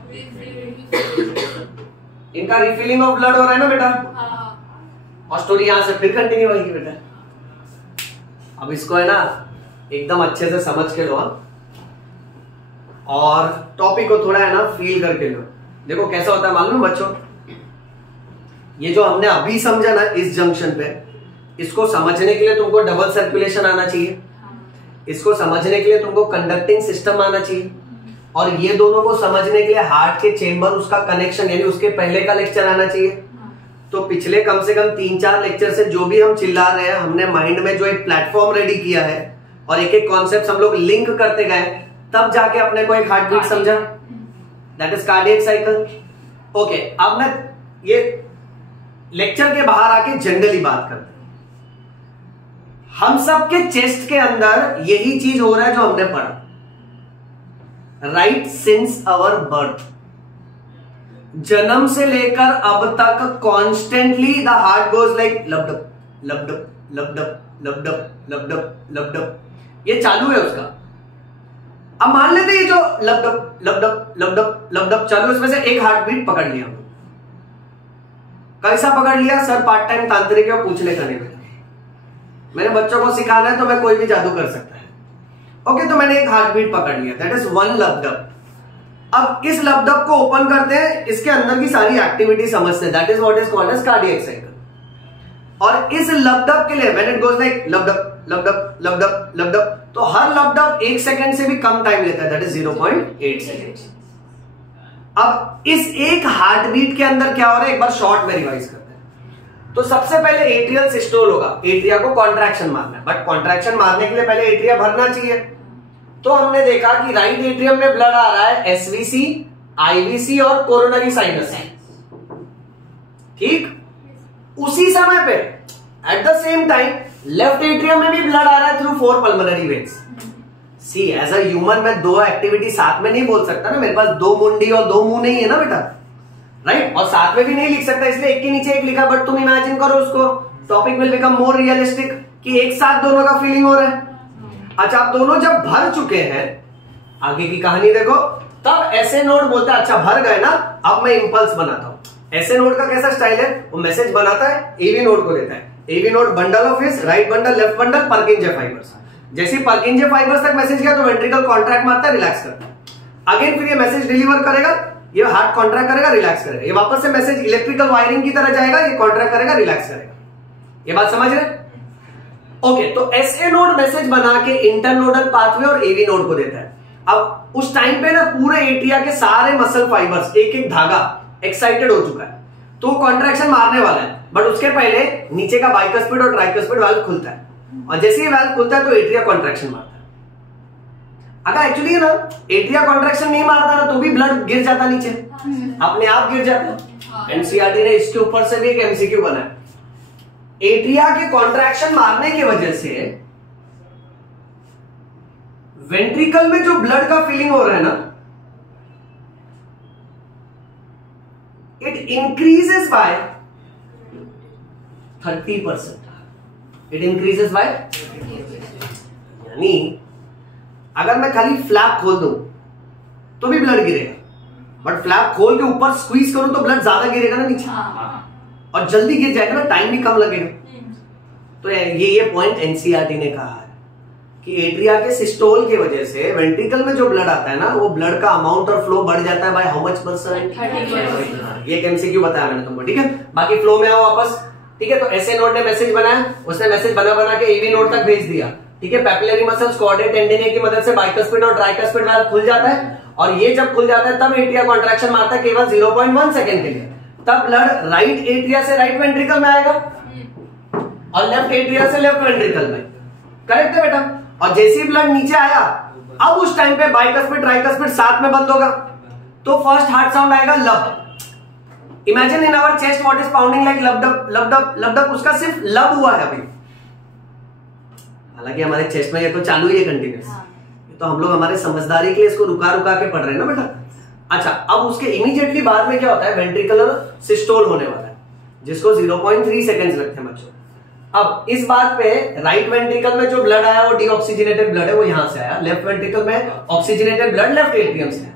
इनका रिफिलिंग ऑफ ब्लड हो रहा है ना बेटा, और स्टोरी यहां से फिर कंटिन्यू होगी बेटा। अब इसको है ना एकदम अच्छे से समझ के लो, और टॉपिक को थोड़ा है ना फील करके लो। देखो कैसा होता है मालूम है बच्चों, ये जो हमने अभी समझा ना इस जंक्शन पे, इसको समझने के लिए तुमको डबल सर्कुलेशन आना चाहिए, इसको समझने के लिए तुमको कंडक्टिंग सिस्टम आना चाहिए, और ये दोनों को समझने के लिए हार्ट के चेंबर, उसका कनेक्शन, यानी उसके पहले का लेक्चर आना चाहिए। तो पिछले कम से कम 3-4 लेक्चर से जो भी हम चिल्ला रहे हैं, हमने माइंड में जो एक प्लेटफॉर्म रेडी किया है और एक एक कॉन्सेप्ट हम लोग लिंक करते गए, तब जाके अपने को एक हार्ट बीट समझा, that is cardiac cycle. Okay, अब मैं ये लेक्चर के बाहर आके जनरली बात करते हैं। हम सबके चेस्ट के अंदर यही चीज हो रहा है जो हमने पढ़ा, राइट सिंस आवर बर्थ। जन्म से लेकर अब तक constantly the heart goes like lub dub lub dub lub dub lub dub lub dub लबडब, ये चालू है उसका। अब मान लेते ये जो लबडब लबडब लबडब लबडब चालू, इसमें से एक हार्ट बीट पकड़ लिया। कैसा पकड़ लिया? सर पार्ट टाइम तांत्रिक है, पूछने का नहीं मैंने बच्चों को सिखाना है तो मैं कोई भी जादू कर सकता है। ओके, तो मैंने एक हार्ट बीट पकड़ लिया, दैट इज 1 लबडब। अब इस लबडब को ओपन करते हैं, इसके अंदर की सारी एक्टिविटी समझते हैं, that is what is called as cardiac cycle. और इस लबडब के लिए when it goes like lub dub lub dub lub dub lub dub, तो हर लबडब 1 सेकंड से भी कम टाइम लेता है, दैट इज 0.8 सेकंड। अब इस एक हार्ट बीट के अंदर क्या हो रहा है, एक बार शॉर्ट में रिवाइज करते हैं। तो सबसे पहले एट्रियल सिस्टोल होगा, एट्रिया को कॉन्ट्रैक्शन मारना है, बट कॉन्ट्रैक्शन मारने के लिए पहले एट्रिया भरना चाहिए। तो हमने देखा कि राइट एट्रियम में ब्लड आ रहा है एसवीसी, आईवीसी और कोरोनरी साइनस, ठीक। उसी समय पे at the same time left atrium में भी ब्लड आ रहा है through 4 pulmonary veins. See as a human मैं 2 एक्टिविटी साथ में नहीं बोल सकता ना, मेरे पास 2 मुंडी और 2 मुंह नहीं है ना बेटा, राइट। और साथ में भी नहीं लिख सकता, इसलिए एक के नीचे एक लिखा। बट तुम इमेजिन करो उसको, topic will become more realistic कि एक साथ दोनों का फीलिंग हो रहा है। अच्छा, आप दोनों जब भर चुके हैं, आगे की कहानी देखो, तब ऐसे नोड बोलता है अच्छा भर गए ना, अब मैं इंपल्स बनाता हूं। ऐसे नोड का कैसा स्टाइल है, वो मैसेज बनाता है, एवी नोड को देता है। AV node bundle of His, right bundle, left bundle, Purkinje fibres. जैसे पर्किंजे फाइबर्स तक मैसेज गया तो वेंट्रिकल कॉन्ट्रैक्ट मारता है, रिलैक्स करता है। अगेन फिर ये मैसेज डिलीवर करेगा, ये हार्ट कॉन्ट्रैक्ट करेगा, रिलैक्स करेगा। ये वापस से मैसेज इलेक्ट्रिकल वायरिंग की तरह जाएगा, ये कॉन्ट्रैक्ट करेगा, रिलैक्स करेगा। ये बात समझ रहे? ओके, तो एसए नोड मैसेज बना के इंटरनोडल पाथवे और एवी नोड को देता है। अब उस टाइम पे ना पूरे एट्रिया के सारे मसल फाइबर्स, एक एक धागा एक्साइटेड हो चुका है, तो कॉन्ट्रैक्शन मारने वाला है। बट उसके पहले नीचे का बाइकस्पिड और ट्राइकस्पिड वाल्व खुलता है, और जैसे ही वाल्व खुलता है तो एट्रिया कॉन्ट्रैक्शन मारता है। अगर एक्चुअली ना एट्रिया कॉन्ट्रैक्शन नहीं मारता ना तो भी ब्लड गिर जाता नीचे, अपने आप गिर जाता। एनसीईआरटी ने इसके ऊपर से भी एक एमसीक्यू बनाया। एट्रिया के कॉन्ट्रैक्शन मारने की वजह से वेंट्रिकल में जो ब्लड का फीलिंग हो रहा है ना, it increases by 30%। It increases by, यानी अगर मैं खाली फ्लैप खोल दूं तो भी ब्लड गिरेगा, बट फ्लैप खोल के ऊपर स्क्वीज करूं तो ब्लड ज्यादा गिरेगा ना नीचे, और जल्दी गिर जाएगा ना, टाइम भी कम लगेगा। तो ये पॉइंट एनसीईआरटी ने कहा है कि एट्रिया के सिस्टोल की वजह से वेंट्रिकल में जो ब्लड आता है ना, वो ब्लड का अमाउंट और फ्लो बढ़ जाता है बाय हाउ मच परसेंट? 30%। ये एक एमसीक्यू बताया मैंने तुमको, ठीक है। बाकी फ्लो में आओ वापस, ठीक है। तो एसए नोड ने मैसेज बनाया, उसने मैसेज बना के एवी नोड तक भेज दिया, ठीक है। पैपिलरी मसल्स, कॉर्डेट टेंडिने की मदद से बाइकस्पिड और ट्राइकस्पिड वाल्व खुल जाता है, और ये जब खुल जाता है तब एट्रिया कॉन्ट्रैक्शन मारता है केवल 0.1 सेकंड के लिए। तब ब्लड राइट एट्रिया से राइट वेंट्रिकल में आएगा और लेफ्ट एट्रिया से लेफ्ट वेंट्रिकल में, करेक्ट है बेटा। और जैसे ही ब्लड नीचे आया, अब उस टाइम पे बाइकस्पिड ट्राइकस्पिड साथ में बंद होगा, तो फर्स्ट हार्ट साउंड आएगा lub. Imagine in our chest what is pounding like lub dub lub dub lub dub, उसका सिर्फ लब हुआ है अभी। हालांकि हमारे चेस्ट में ये तो चालू ही है कंटिन्यूस, तो हम लोग हमारे समझदारी के लिए इसको रुका रुका के पढ़ रहे हैं ना बेटा। अच्छा, अब उसके इमीडिएटली बाद में क्या होता है, वेंट्रिकुलर सिस्टोल होने वाला है, जिसको 0.3 सेकंड्स लगते हैं बच्चों। अब इस बात पे राइट वेंट्रिकल में जो ब्लड आया वो डीऑक्सीजनेटेड ब्लड है, वो यहां से आया। लेफ्ट वेंट्रिकल में ऑक्सीजनेटेड ब्लड लेफ्ट एट्रियम से।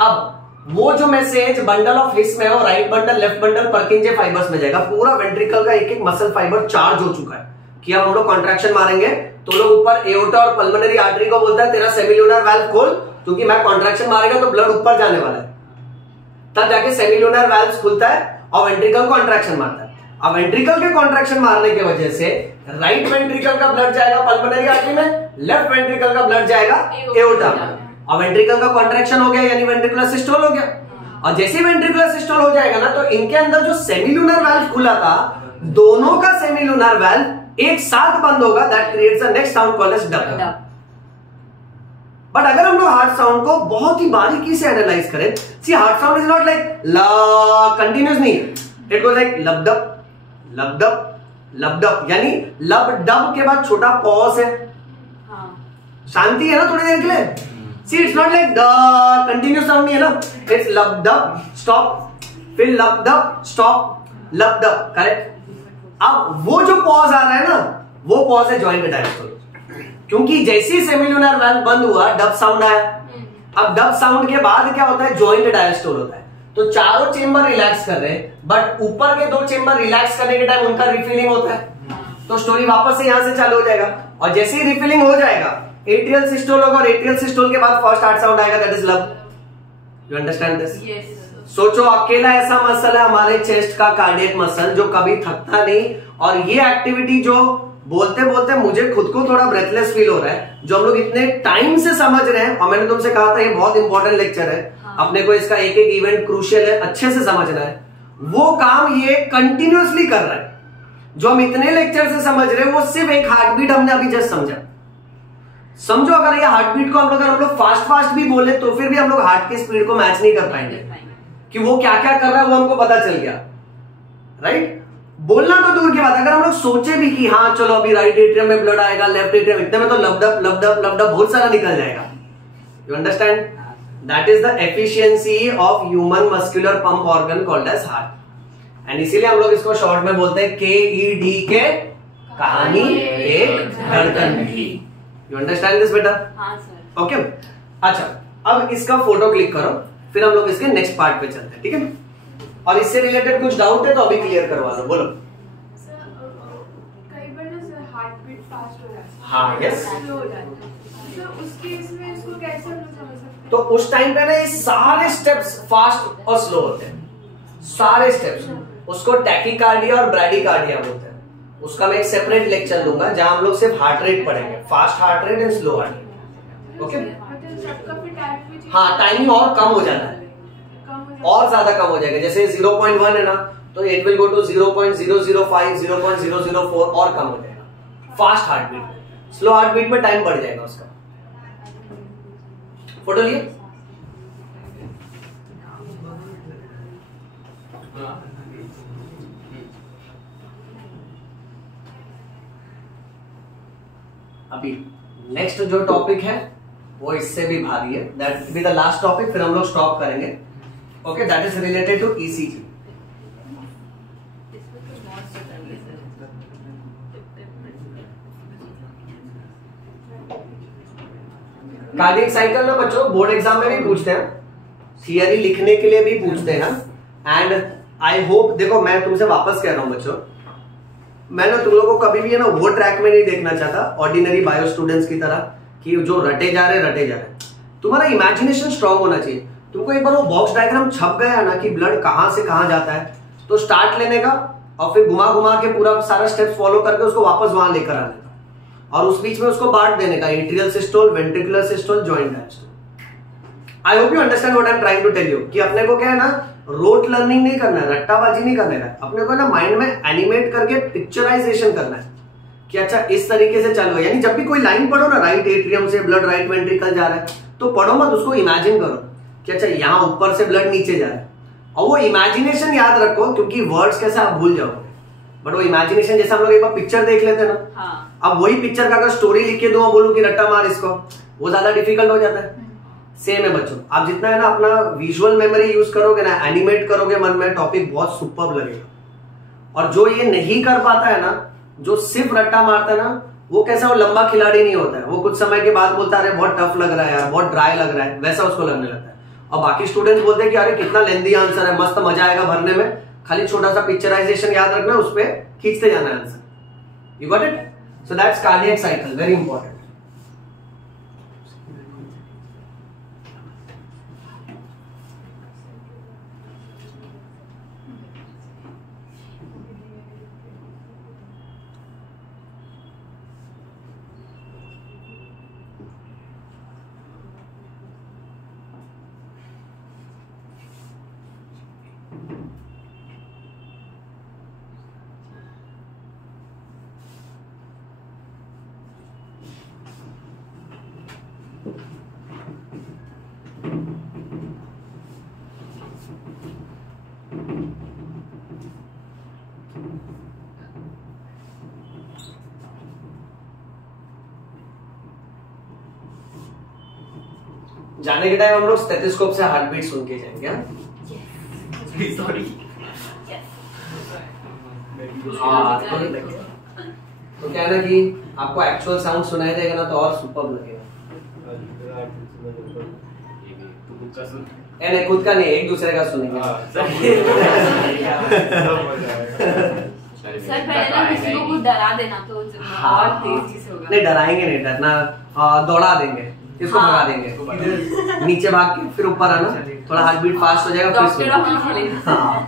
अब वो जो मैसेज बंडल ऑफ हिस में, वो right bundle left bundle Purkinje fibres में जाएगा। पूरा वेंट्रिकल का एक एक मसल फाइबर चार्ज हो चुका है कि अब हम लोग कॉन्ट्रैक्शन मारेंगे, तो लोग ऊपर एओर्टा और पल्मोनरी आर्टरी को बोलता है तेरा सेमिल्यूनर वाल्व खोल, क्योंकि मैं कॉन्ट्रैक्शन मारेगा तो ब्लड ऊपर जाने वाला है। तब जाके सेमिल्यूनर वाल्व खुलता है और वेंट्रिकल कॉन्ट्रैक्शन मारता है। अब वेंट्रिकल के कॉन्ट्रैक्शन मारने की वजह से राइट वेंट्रिकल का ब्लड जाएगा पल्मोनरी आर्टरी में, लेफ्ट वेंट्रिकल का ब्लड जाएगा एओर्टा में, और वेंट्रिकल का कॉन्ट्रैक्शन हो गया यानी वेंट्रिकुलर सिस्टोल हो गया। और जैसे वेंट्रिकुलर सिस्टोल हो जाएगा ना, तो इनके अंदर जो सेमिल्यूनर वाल्व खुला था, दोनों का सेमिल्यूनर वाल्व एक साथ बंद होगा, that creates the next sound called as dub. But अगर हम लोग हार्ट साउंड को बहुत ही बारीकी से एनालाइज करें, see heart sound is not like ला कंटिन्यूस नहीं, it goes like lub dub lub dub lub dub, यानी लब डब के बाद छोटा पॉज है, शांति है ना थोड़ी देर के लिए। See it's not like the continuous sound नहीं है ना, इट्स लबडब स्टॉप, फिर लबडब स्टॉप लबडब, करेक्ट। अब वो जो पॉज आ रहा है ना, वो पॉज है जॉइंट डायस्टोल, क्योंकि जैसे ही सेमिल्यूनर वाल्व बंद हुआ डब साउंड आया। अब डब साउंड के बाद क्या होता है, जॉइंट डायस्टोल होता है। तो चारों चेंबर रिलैक्स कर रहे हैं, बट ऊपर के 2 चेंबर रिलैक्स करने के टाइम उनका रिफिलिंग होता है, तो स्टोरी वापस से यहां से चालू हो जाएगा। और जैसे ही रिफिलिंग हो जाएगा, एट्रियल सिस्टोल होगा, और एट्रियल सिस्टोल के बाद फर्स्ट हार्ट साउंड आएगा, दैट इज लब। You understand this? सोचो, अकेला ऐसा मसल है हमारे चेस्ट का कार्डियक मसल जो कभी थकता नहीं, और ये एक्टिविटी जो बोलते बोलते मुझे खुद को थोड़ा ब्रेथलेस फील हो रहा है, जो हम लोग इतने टाइम से समझ रहे हैं। और मैंने तुमसे कहा था ये बहुत इंपॉर्टेंट लेक्चर है, अपने को इसका एक एक इवेंट क्रूशियल है, अच्छे से समझना है। वो काम ये कंटिन्यूअसली कर रहा है, जो हम इतने लेक्चर से समझ रहे हैं वो सिर्फ एक हार्ट बीट हमने अभी जस्ट समझा। समझो अगर ये हार्ट बीट को हम लोग फास्ट भी बोले तो फिर भी हम लोग हार्ट की स्पीड को मैच नहीं कर पाएंगे कि वो क्या क्या कर रहा है वो हमको पता चल गया, राइट। बोलना तो दूर की बात है, अगर हम लोग सोचे भी कि हाँ चलो अभी राइट एट्रियम में ब्लड आएगा, लेफ्ट एट्रियम, इतने में तो लबडब बहुत सारा निकल जाएगा। You understand? That is the efficiency of human muscular pump organ called as heart. And इसीलिए हम लोग इसको शॉर्ट में बोलते हैं KED के कहानी एक धड़कन की। यू अंडरस्टैंड दिस बेटा? हाँ सर। ओके अच्छा, अब इसका फोटो क्लिक करो, फिर हम लोग इसके नेक्स्ट पार्ट पे चलते हैं, ठीक है। और इससे रिलेटेड कुछ डाउट है तो अभी क्लियर करवा लो, बोलो। सर कई बार ना सर हार्ट बीट फास्ट हो जाता है, हाँ, yes। स्लो हो जाता है, तो उस केस में इसको कैसे हम लोग समझ सकते हैं? तो उस टाइम पे ना ये सारे स्टेप्स फास्ट और स्लो होते हैं, सारे स्टेप्स। उसको टैकीकार्डिया और ब्रैडीकार्डिया बोलते हैं। उसका मैं एक सेपरेट लेक्चर दूंगा जहां हम लोग सिर्फ हार्ट रेट पढ़ेंगे, fast heart rate and slow heart rate. Okay, हाँ टाइमिंग और कम हो जाता है, और ज्यादा कम हो जाएगा। जैसे 0.1 है ना तो इट विल गो टू 0.005, 0.004 और कम हो जाएगा fast heart beat. Slow heart beat में टाइम बढ़ जाएगा उसका। फोटो लिए? अभी नेक्स्ट जो टॉपिक है वो इससे भी भारी है, that be the last topic, फिर हम लोग स्टॉप करेंगे। Okay, that is related to ECG। Cardiac cycle ना बच्चों बोर्ड एग्जाम में भी पूछते हैं, थियरी लिखने के लिए भी पूछते हैं। एंड आई होप, देखो मैं तुमसे वापस कह रहा हूं बच्चों, मैं ना तुम लोगों को कभी भी है ना वो ट्रैक में नहीं देखना चाहता ऑर्डिनरी बायो स्टूडेंट्स की तरह कि जो रटे जा रहे। तुम्हारा इमेजिनेशन स्ट्रांग होना चाहिए। तुमको एक बार वो बॉक्स डायग्राम छप गया ना कि ब्लड कहां से कहां जाता है, तो स्टार्ट लेने का और फिर घुमा घुमा के पूरा सारा स्टेप्स फॉलो करके उसको वापस वहां लेकर आने का, और उस बीच में उसको बांट देने का, atrial systole, ventricular systole, joint diastole. I hope you understand what I am trying to tell you कि अपने को क्या है ना, रोट लर्निंग नहीं करना है, रट्टाबाजी नहीं करना है, अपने को ना माइंड में एनिमेट करके पिक्चराइजेशन करना है कि अच्छा इस तरीके से चल रहा है। यानी जब भी कोई लाइन पढ़ो ना, राइट एट्रियम से ब्लड राइट वेंट्रिकल जा रहा है, तो पढ़ो मत, उसको इमेजिन करो कि अच्छा यहाँ ऊपर से ब्लड नीचे जा रहा है, और वो इमेजिनेशन याद रखो क्योंकि वर्ड्स कैसे आप भूल जाओगे, बट वो इमेजिनेशन जैसे हम लोग एक बार पिक्चर देख लेते हैं ना, हाँ। अब वही पिक्चर का अगर स्टोरी लिख के दो और बोलूं कि रट्टा मार इसको, वो ज्यादा डिफिकल्ट हो जाता है। सेम है बच्चों, आप जितना है ना अपना विजुअल मेमोरी यूज करोगे ना, एनिमेट करोगे मन में, टॉपिक बहुत सुपर्ब लगेगा। और जो ये नहीं कर पाता है ना, जो सिर्फ रट्टा मारता है ना, वो कैसा, वो लंबा खिलाड़ी नहीं होता है। वो कुछ समय के बाद बोलता है अरे बहुत टफ लग रहा है यार, बहुत ड्राई लग रहा है, वैसा उसको लगने लगता है। और बाकी स्टूडेंट्स बोलते हैं कि अरे कितना लेंदी आंसर है, मस्त मजा आएगा भरने में, खाली छोटा सा पिक्चराइजेशन याद रखना, उस पर खींचते जाना है answer. You got it? So that's cardiac cycle, very important. जाने के टाइम हम लोग स्टेथोस्कोप से हार्ट बीट सुन के जाएंगे। सॉरी, तो क्या है ना कि आपको एक्चुअल साउंड सुनाई देगा ना तो और सुपर्ब लगेगा। नहीं, खुद का नहीं, एक दूसरे का सुनेंगे। सर पहले ना किसी को कुछ डरा देना तो और तेजी से होगा। नहीं डराएंगे नहीं, डरना दौड़ा देंगे, इसको भगा देंगे, नीचे भाग के फिर ऊपर आना, थोड़ा हार्ट बीट फास्ट हो जाएगा, फिर हाँ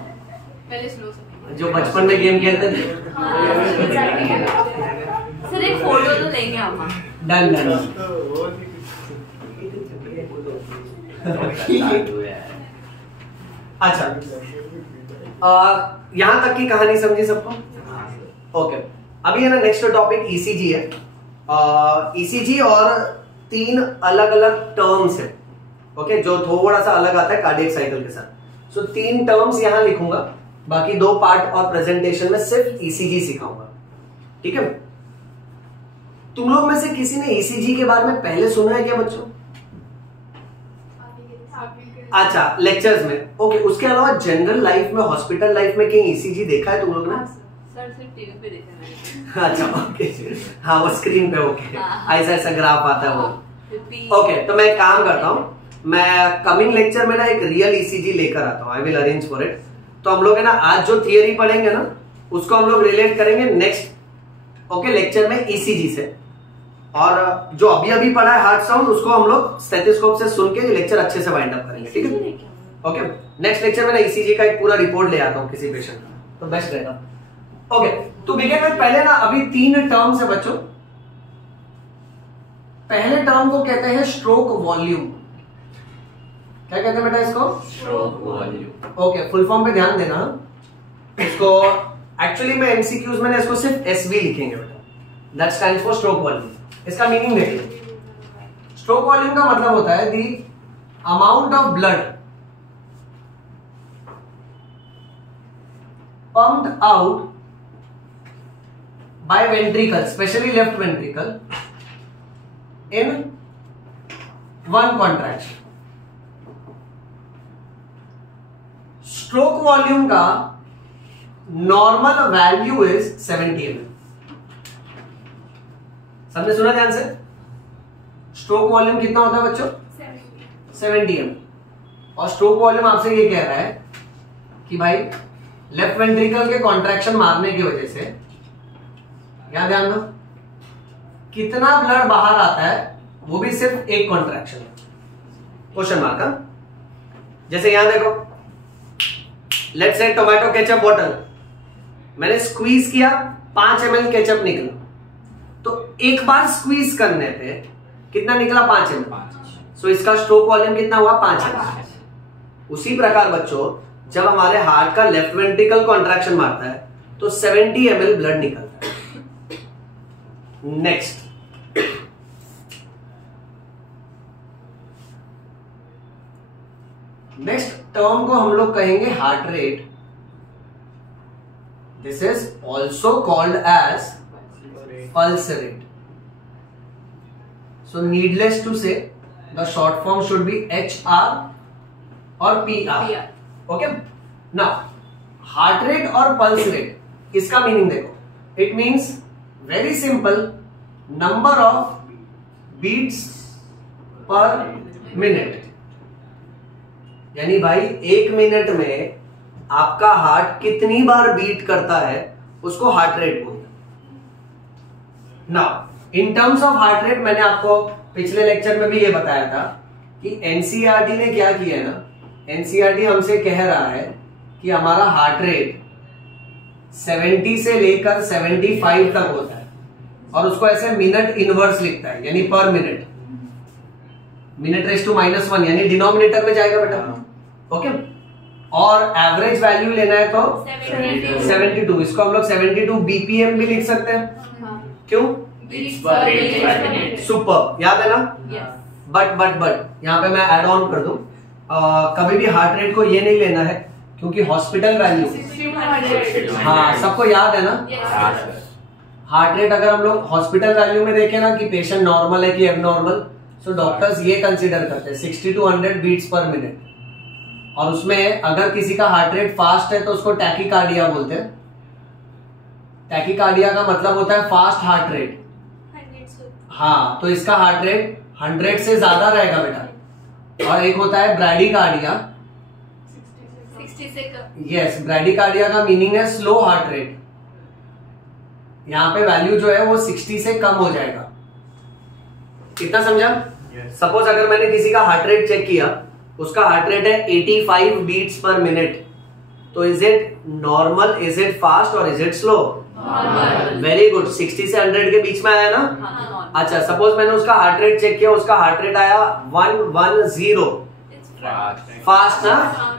पहले स्लो से, जो बचपन में गेम खेलते थे। सर एक फोटो तो लेंगे हम। Done done. अच्छा, यहाँ तक की कहानी समझी सबको? ओके, अभी है ना नेक्स्ट टॉपिक ईसीजी है। ईसीजी और 3 अलग अलग टर्म्स है, ओके, जो थोड़ा सा अलग आता है कार्डियक साइकिल के साथ। सो 3 टर्म्स यहां लिखूंगा, बाकी 2 पार्ट और प्रेजेंटेशन में सिर्फ ईसीजी सिखाऊंगा, ठीक है। तुम लोग में से किसी ने ईसीजी के बारे में पहले सुना है क्या बच्चों? अच्छा, लेक्चर्स में, ओके। उसके अलावा जनरल लाइफ में, हॉस्पिटल लाइफ में कहीं ईसीजी देखा है तुम लोग ने? सर सिर्फ टीवी पे देखा है। अच्छा, ओके, हाँ वो स्क्रीन पे, ओके, ऐसा ऐसा ग्राफ आता है वो, ओके। तो मैं एक काम करता हूँ, मैं कमिंग लेक्चर में ना एक रियल ईसीजी लेकर आता हूँ, I will arrange for it. तो हम लोग है ना आज जो थियरी पढ़ेंगे ना उसको हम लोग रिलेट करेंगे नेक्स्ट, ओके, लेक्चर में ईसीजी से। और जो अभी अभी पढ़ा है हार्ट साउंड उसको हम लोग स्टेथोस्कोप से सुन के लेक्चर अच्छे से वाइंड अप करेंगे, ठीक है। ओके, नेक्स्ट लेक्चर में ना ईसीजी का एक पूरा रिपोर्ट ले आता हूँ किसी पेशेंट का, तो बेस्ट रहेगा। ओके, तो बिगिन में पहले ना अभी 3 टर्म्स है बच्चों। पहले टर्म को कहते हैं स्ट्रोक वॉल्यूम। क्या कहते हैं बेटा इसको? Stroke volume. Okay, full form पे ध्यान देना इसको। एक्चुअली में एमसीक्यूज में इसको सिर्फ एसवी लिखेंगे बेटा, that stands for stroke volume. इसका मीनिंग देखिए, स्ट्रोक वॉल्यूम का मतलब होता है the amount of blood pumped out by ventricle, especially left ventricle, in one contraction. Stroke volume का नॉर्मल वैल्यू इज 70 ml। सबने सुना ध्यान से? स्ट्रोक वॉल्यूम कितना होता है बच्चों? 70 ml। और स्ट्रोक वॉल्यूम आपसे ये कह रहा है कि भाई लेफ्ट वेंट्रिकल के कॉन्ट्रैक्शन मारने की वजह से, यहां ध्यान दो, कितना ब्लड बाहर आता है वो भी सिर्फ एक कॉन्ट्रैक्शन, क्वेश्चन मार्क। जैसे यहां देखो, let's say tomato ketchup bottle, मैंने स्क्वीज किया, 5 ml केचप निकला, तो एक बार स्क्वीज करने पे कितना निकला? 5 ml। सो इसका स्ट्रोक वॉल्यूम कितना हुआ? 5 ml। उसी प्रकार बच्चों जब हमारे हार्ट का लेफ्ट वेंट्रिकल कॉन्ट्रैक्शन मारता है तो 70 ml ब्लड निकलता है। नेक्स्ट, टर्म को हम लोग कहेंगे heart rate. This is also called as pulse rate. So needless to say the short form should be HR और PR। Okay, now heart rate और पल्स रेट, इसका मीनिंग देखो, it means very simple, number of beats per minute. यानी भाई 1 minute में आपका heart कितनी बार beat करता है उसको हार्ट रेट बोलते हैं। Now in terms of heart rate मैंने आपको पिछले लेक्चर में भी ये बताया था कि एनसीईआरटी ने क्या किया है ना, एनसीईआरटी हमसे कह रहा है कि हमारा हार्ट रेट 70 से लेकर 75 तक होता है और उसको ऐसे मिनट इनवर्स लिखता है, यानी पर मिनट, मिनट रेज़ टू -1, यानी डिनोमिनेटर में जाएगा बेटा। ओके, और एवरेज वैल्यू लेना है तो 72। इसको हम लोग 72 BPM भी लिख सकते हैं। क्यों? सुपर, याद है ना? बट यहाँ पे मैं एड ऑन कर दूं, कभी भी हार्ट रेट को ये नहीं लेना है क्योंकि हॉस्पिटल वैल्यू, हाँ सबको याद है ना? हार्ट रेट अगर हम लोग हॉस्पिटल वैल्यू में देखें ना कि पेशेंट नॉर्मल है कि एबनॉर्मल, सो डॉक्टर्स ये कंसीडर करते हैं 60 to 100 बीट्स पर मिनट। और उसमें अगर किसी का हार्ट रेट फास्ट है तो उसको टैकीकार्डिया बोलते हैं। टैकीकार्डिया का मतलब होता है फास्ट हार्ट रेट। हाँ, तो इसका हार्ट रेट 100 से ज्यादा रहेगा बेटा। और एक होता है ब्रैडीकार्डिया, 60 से कम। यस, ब्रैडीकार्डिया का मीनिंग है स्लो हार्ट रेट। यहाँ पे वैल्यू जो है वो 60 से कम हो जाएगा। कितना समझा? सपोज अगर मैंने किसी का हार्ट रेट चेक किया, उसका हार्ट रेट है 85 बीट्स पर मिनट, तो is it normal, is it fast और is it slow? Very good, 60 से 100 के बीच में आया ना? अच्छा, सपोज मैंने उसका हार्ट रेट चेक किया, उसका हार्ट रेट आया 110, फास्ट ना,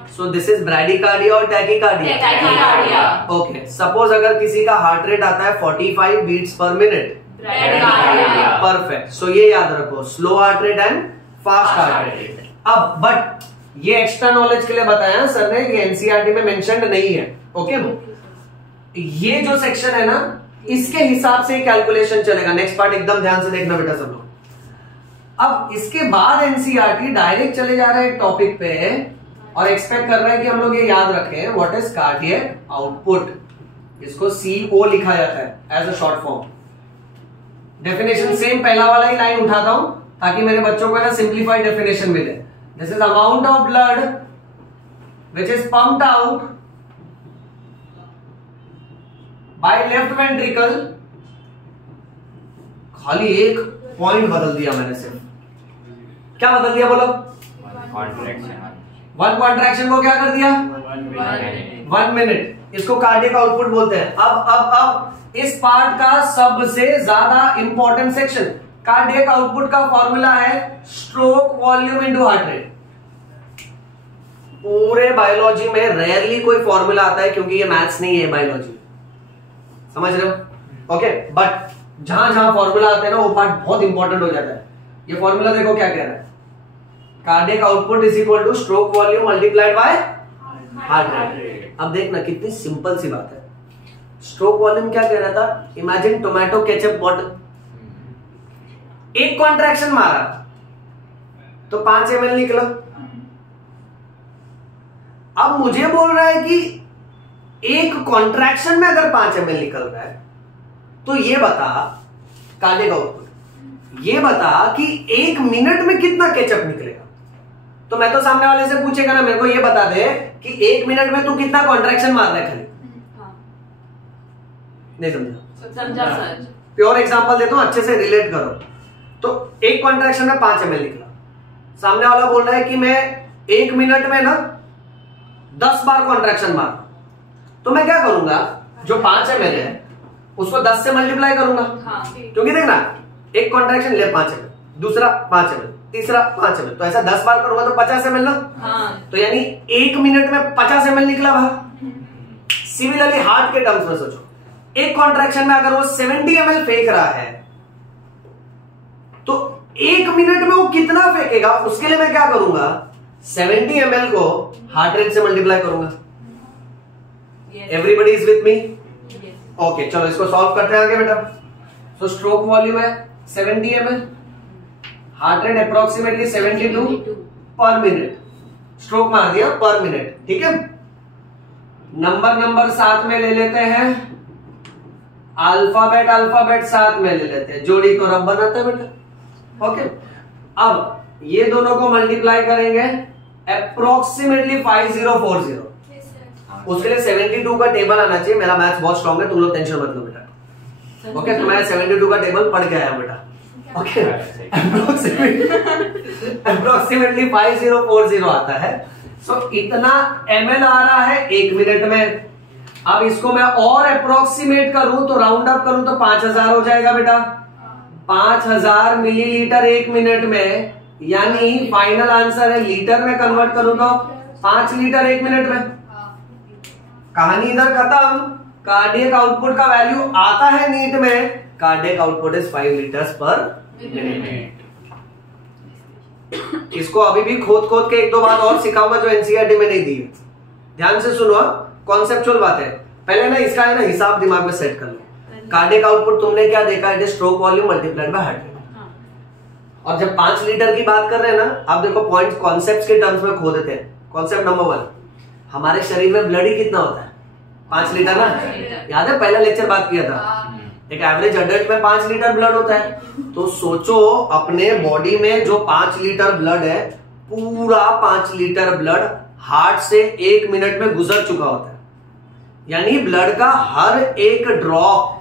सो दिस इज ब्रैडिकार्डिया और टैकीकार्डिया। टैकीकार्डिया। ओके, सपोज अगर किसी का हार्ट रेट आता है 45 beats per minute, bradycardia. Perfect. सो ये याद रखो, slow heart rate and fast heart rate. अब बट ये एक्स्ट्रा नॉलेज के लिए बताया सर ने, ये एनसीईआरटी में मेंशन्ड नहीं है। ओके, ये जो सेक्शन है ना, इसके हिसाब से कैलकुलेशन चलेगा। नेक्स्ट पार्ट एकदम ध्यान से देखना बेटा सब लोग। अब इसके बाद एनसीईआरटी डायरेक्ट चले जा रहे हैं टॉपिक पे और एक्सपेक्ट कर रहे हैं कि हम लोग ये याद रखें, व्हाट इज कार्डियक आउटपुट। इसको CO लिखा जाता है as a short form. Definition same पहला वाला ही लाइन उठाता हूं ताकि मेरे बच्चों को ना सिंप्लीफाइड डेफिनेशन मिले। This is amount of blood which is pumped out by left ventricle. खाली एक पॉइंट बदल दिया मैंने, सिर्फ क्या बदल दिया बोलो? वन कॉन्ट्रैक्शन को क्या कर दिया? 1 मिनट। इसको कार्डियक आउटपुट बोलते हैं। अब इस पार्ट का सबसे ज्यादा इंपॉर्टेंट सेक्शन, कार्डियक आउटपुट का फॉर्मूला है stroke volume into heart rate. पूरे बायोलॉजी में रेयरली कोई फॉर्मूला आता है क्योंकि ये मैथ्स नहीं है, बायोलॉजी, समझ रहे हो? ओके, बट जहां जहां फॉर्मूला आते हैं ना, वो पार्ट बहुत इंपॉर्टेंट हो जाता है। ये फॉर्मूला देखो क्या कह रहा है, cardiac output is equal two stroke volume multiplied by heart rate. अब देखना कितनी सिंपल सी बात है। स्ट्रोक वॉल्यूम क्या कह रहा था? इमेजिन टोमेटो केचप बॉटल, एक कॉन्ट्रैक्शन मारा तो 5 ml निकला। अब मुझे बोल रहा है कि एक कॉन्ट्रैक्शन में अगर 5 ml निकल रहा है तो ये बता, कार्डियक आउटपुट, ये बता कि 1 मिनट में कितना केचप निकलेगा। तो मैं तो सामने वाले से पूछेगा ना, मेरे को ये बता दे कि 1 मिनट में तू कितना कॉन्ट्रैक्शन मार रहा है खाली। नहीं समझा सर। प्योर एग्जांपल देता हूं, अच्छे से रिलेट करो। तो एक कॉन्ट्रैक्शन में 5 ml निकला, सामने वाला बोल रहा है कि मैं 1 मिनट में ना 10 बार कॉन्ट्रैक्शन मार, तो मैं क्या करूंगा, जो 5 ml है उसको 10 से मल्टीप्लाई करूंगा। क्योंकि देखना, एक कॉन्ट्रैक्शन ले 5 ml, दूसरा 5 ml, तीसरा 5 ml, तो ऐसा 10 बार करूंगा तो 50 ml ना। तो यानी 1 मिनट में 50 ml निकला बाहर। सिमिलरली हार्ट के टर्म्स में सोचो, एक कॉन्ट्रैक्शन में अगर वो 70 ml फेंक रहा है तो 1 मिनट में वो कितना फेंकेगा, उसके लिए मैं क्या करूंगा, 70 ml को हार्ट रेट से मल्टीप्लाई करूंगा। Everybody is with me? Okay, चलो इसको सॉल्व करते हैं आगे बेटा। तो स्ट्रोक वॉल्यूम है 70 ml, हार्ट रेट अप्रोक्सीमेटली 72 पर मिनट, स्ट्रोक मार दिया पर मिनट, ठीक है। नंबर साथ में ले लेते हैं, अल्फाबेट साथ में ले लेते हैं, जोड़ी को रब बनाते हैं बेटा। ओके, अब ये दोनों को मल्टीप्लाई करेंगे अप्रोक्सीमेटली 5040। उसके लिए 72 का टेबल आना चाहिए। मेरा मैथ्स बहुत स्ट्रांग है, तुम लोग टेंशन मत लो बेटा। ओके, तो मैं 72 का टेबल पढ़ के आया बेटा। ओके, अप्रोक्सीमेटली 5040 आता है। सो इतना ml आ रहा है 1 मिनट में। अब इसको मैं और अप्रोक्सीमेट करूं तो राउंड अप करूं तो 5000 हो जाएगा बेटा। 5000 मिलीलीटर 1 मिनट में, यानी फाइनल आंसर है, लीटर में कन्वर्ट करूं तो 5 लीटर 1 मिनट में। कहानी इधर खत्म। कार्डियक आउटपुट का वैल्यू आता है नीट में, कार्डियक आउटपुट इज 5 लीटर्स पर मिनट। इसको अभी भी खोद के 1-2 बात और सिखाऊंगा जो एनसीईआरटी में नहीं दी है। ध्यान से सुनो, कॉन्सेप्चुअल बात है। पहले ना इसका है ना हिसाब दिमाग में सेट कर लो। कार्डियक आउटपुट तुमने क्या देखा, it is stroke volume multiplied by heart rate. और जब 5 लीटर की बात कर रहे हैं ना, आप देखो पॉइंट्स कॉन्सेप्ट्स के टर्म्स में खो देते हैं। कॉन्सेप्ट नंबर 1, हमारे शरीर में ब्लड ही कितना होता है? 5 लीटर ना। याद है पहला लेक्चर बात किया था, एक एवरेज अडल्ट में 5 लीटर ब्लड होता है। तो सोचो अपने बॉडी में जो 5 लीटर ब्लड है, पूरा 5 लीटर ब्लड हार्ट से 1 मिनट में गुजर चुका होता है। यानी ब्लड का हर एक ड्रॉप,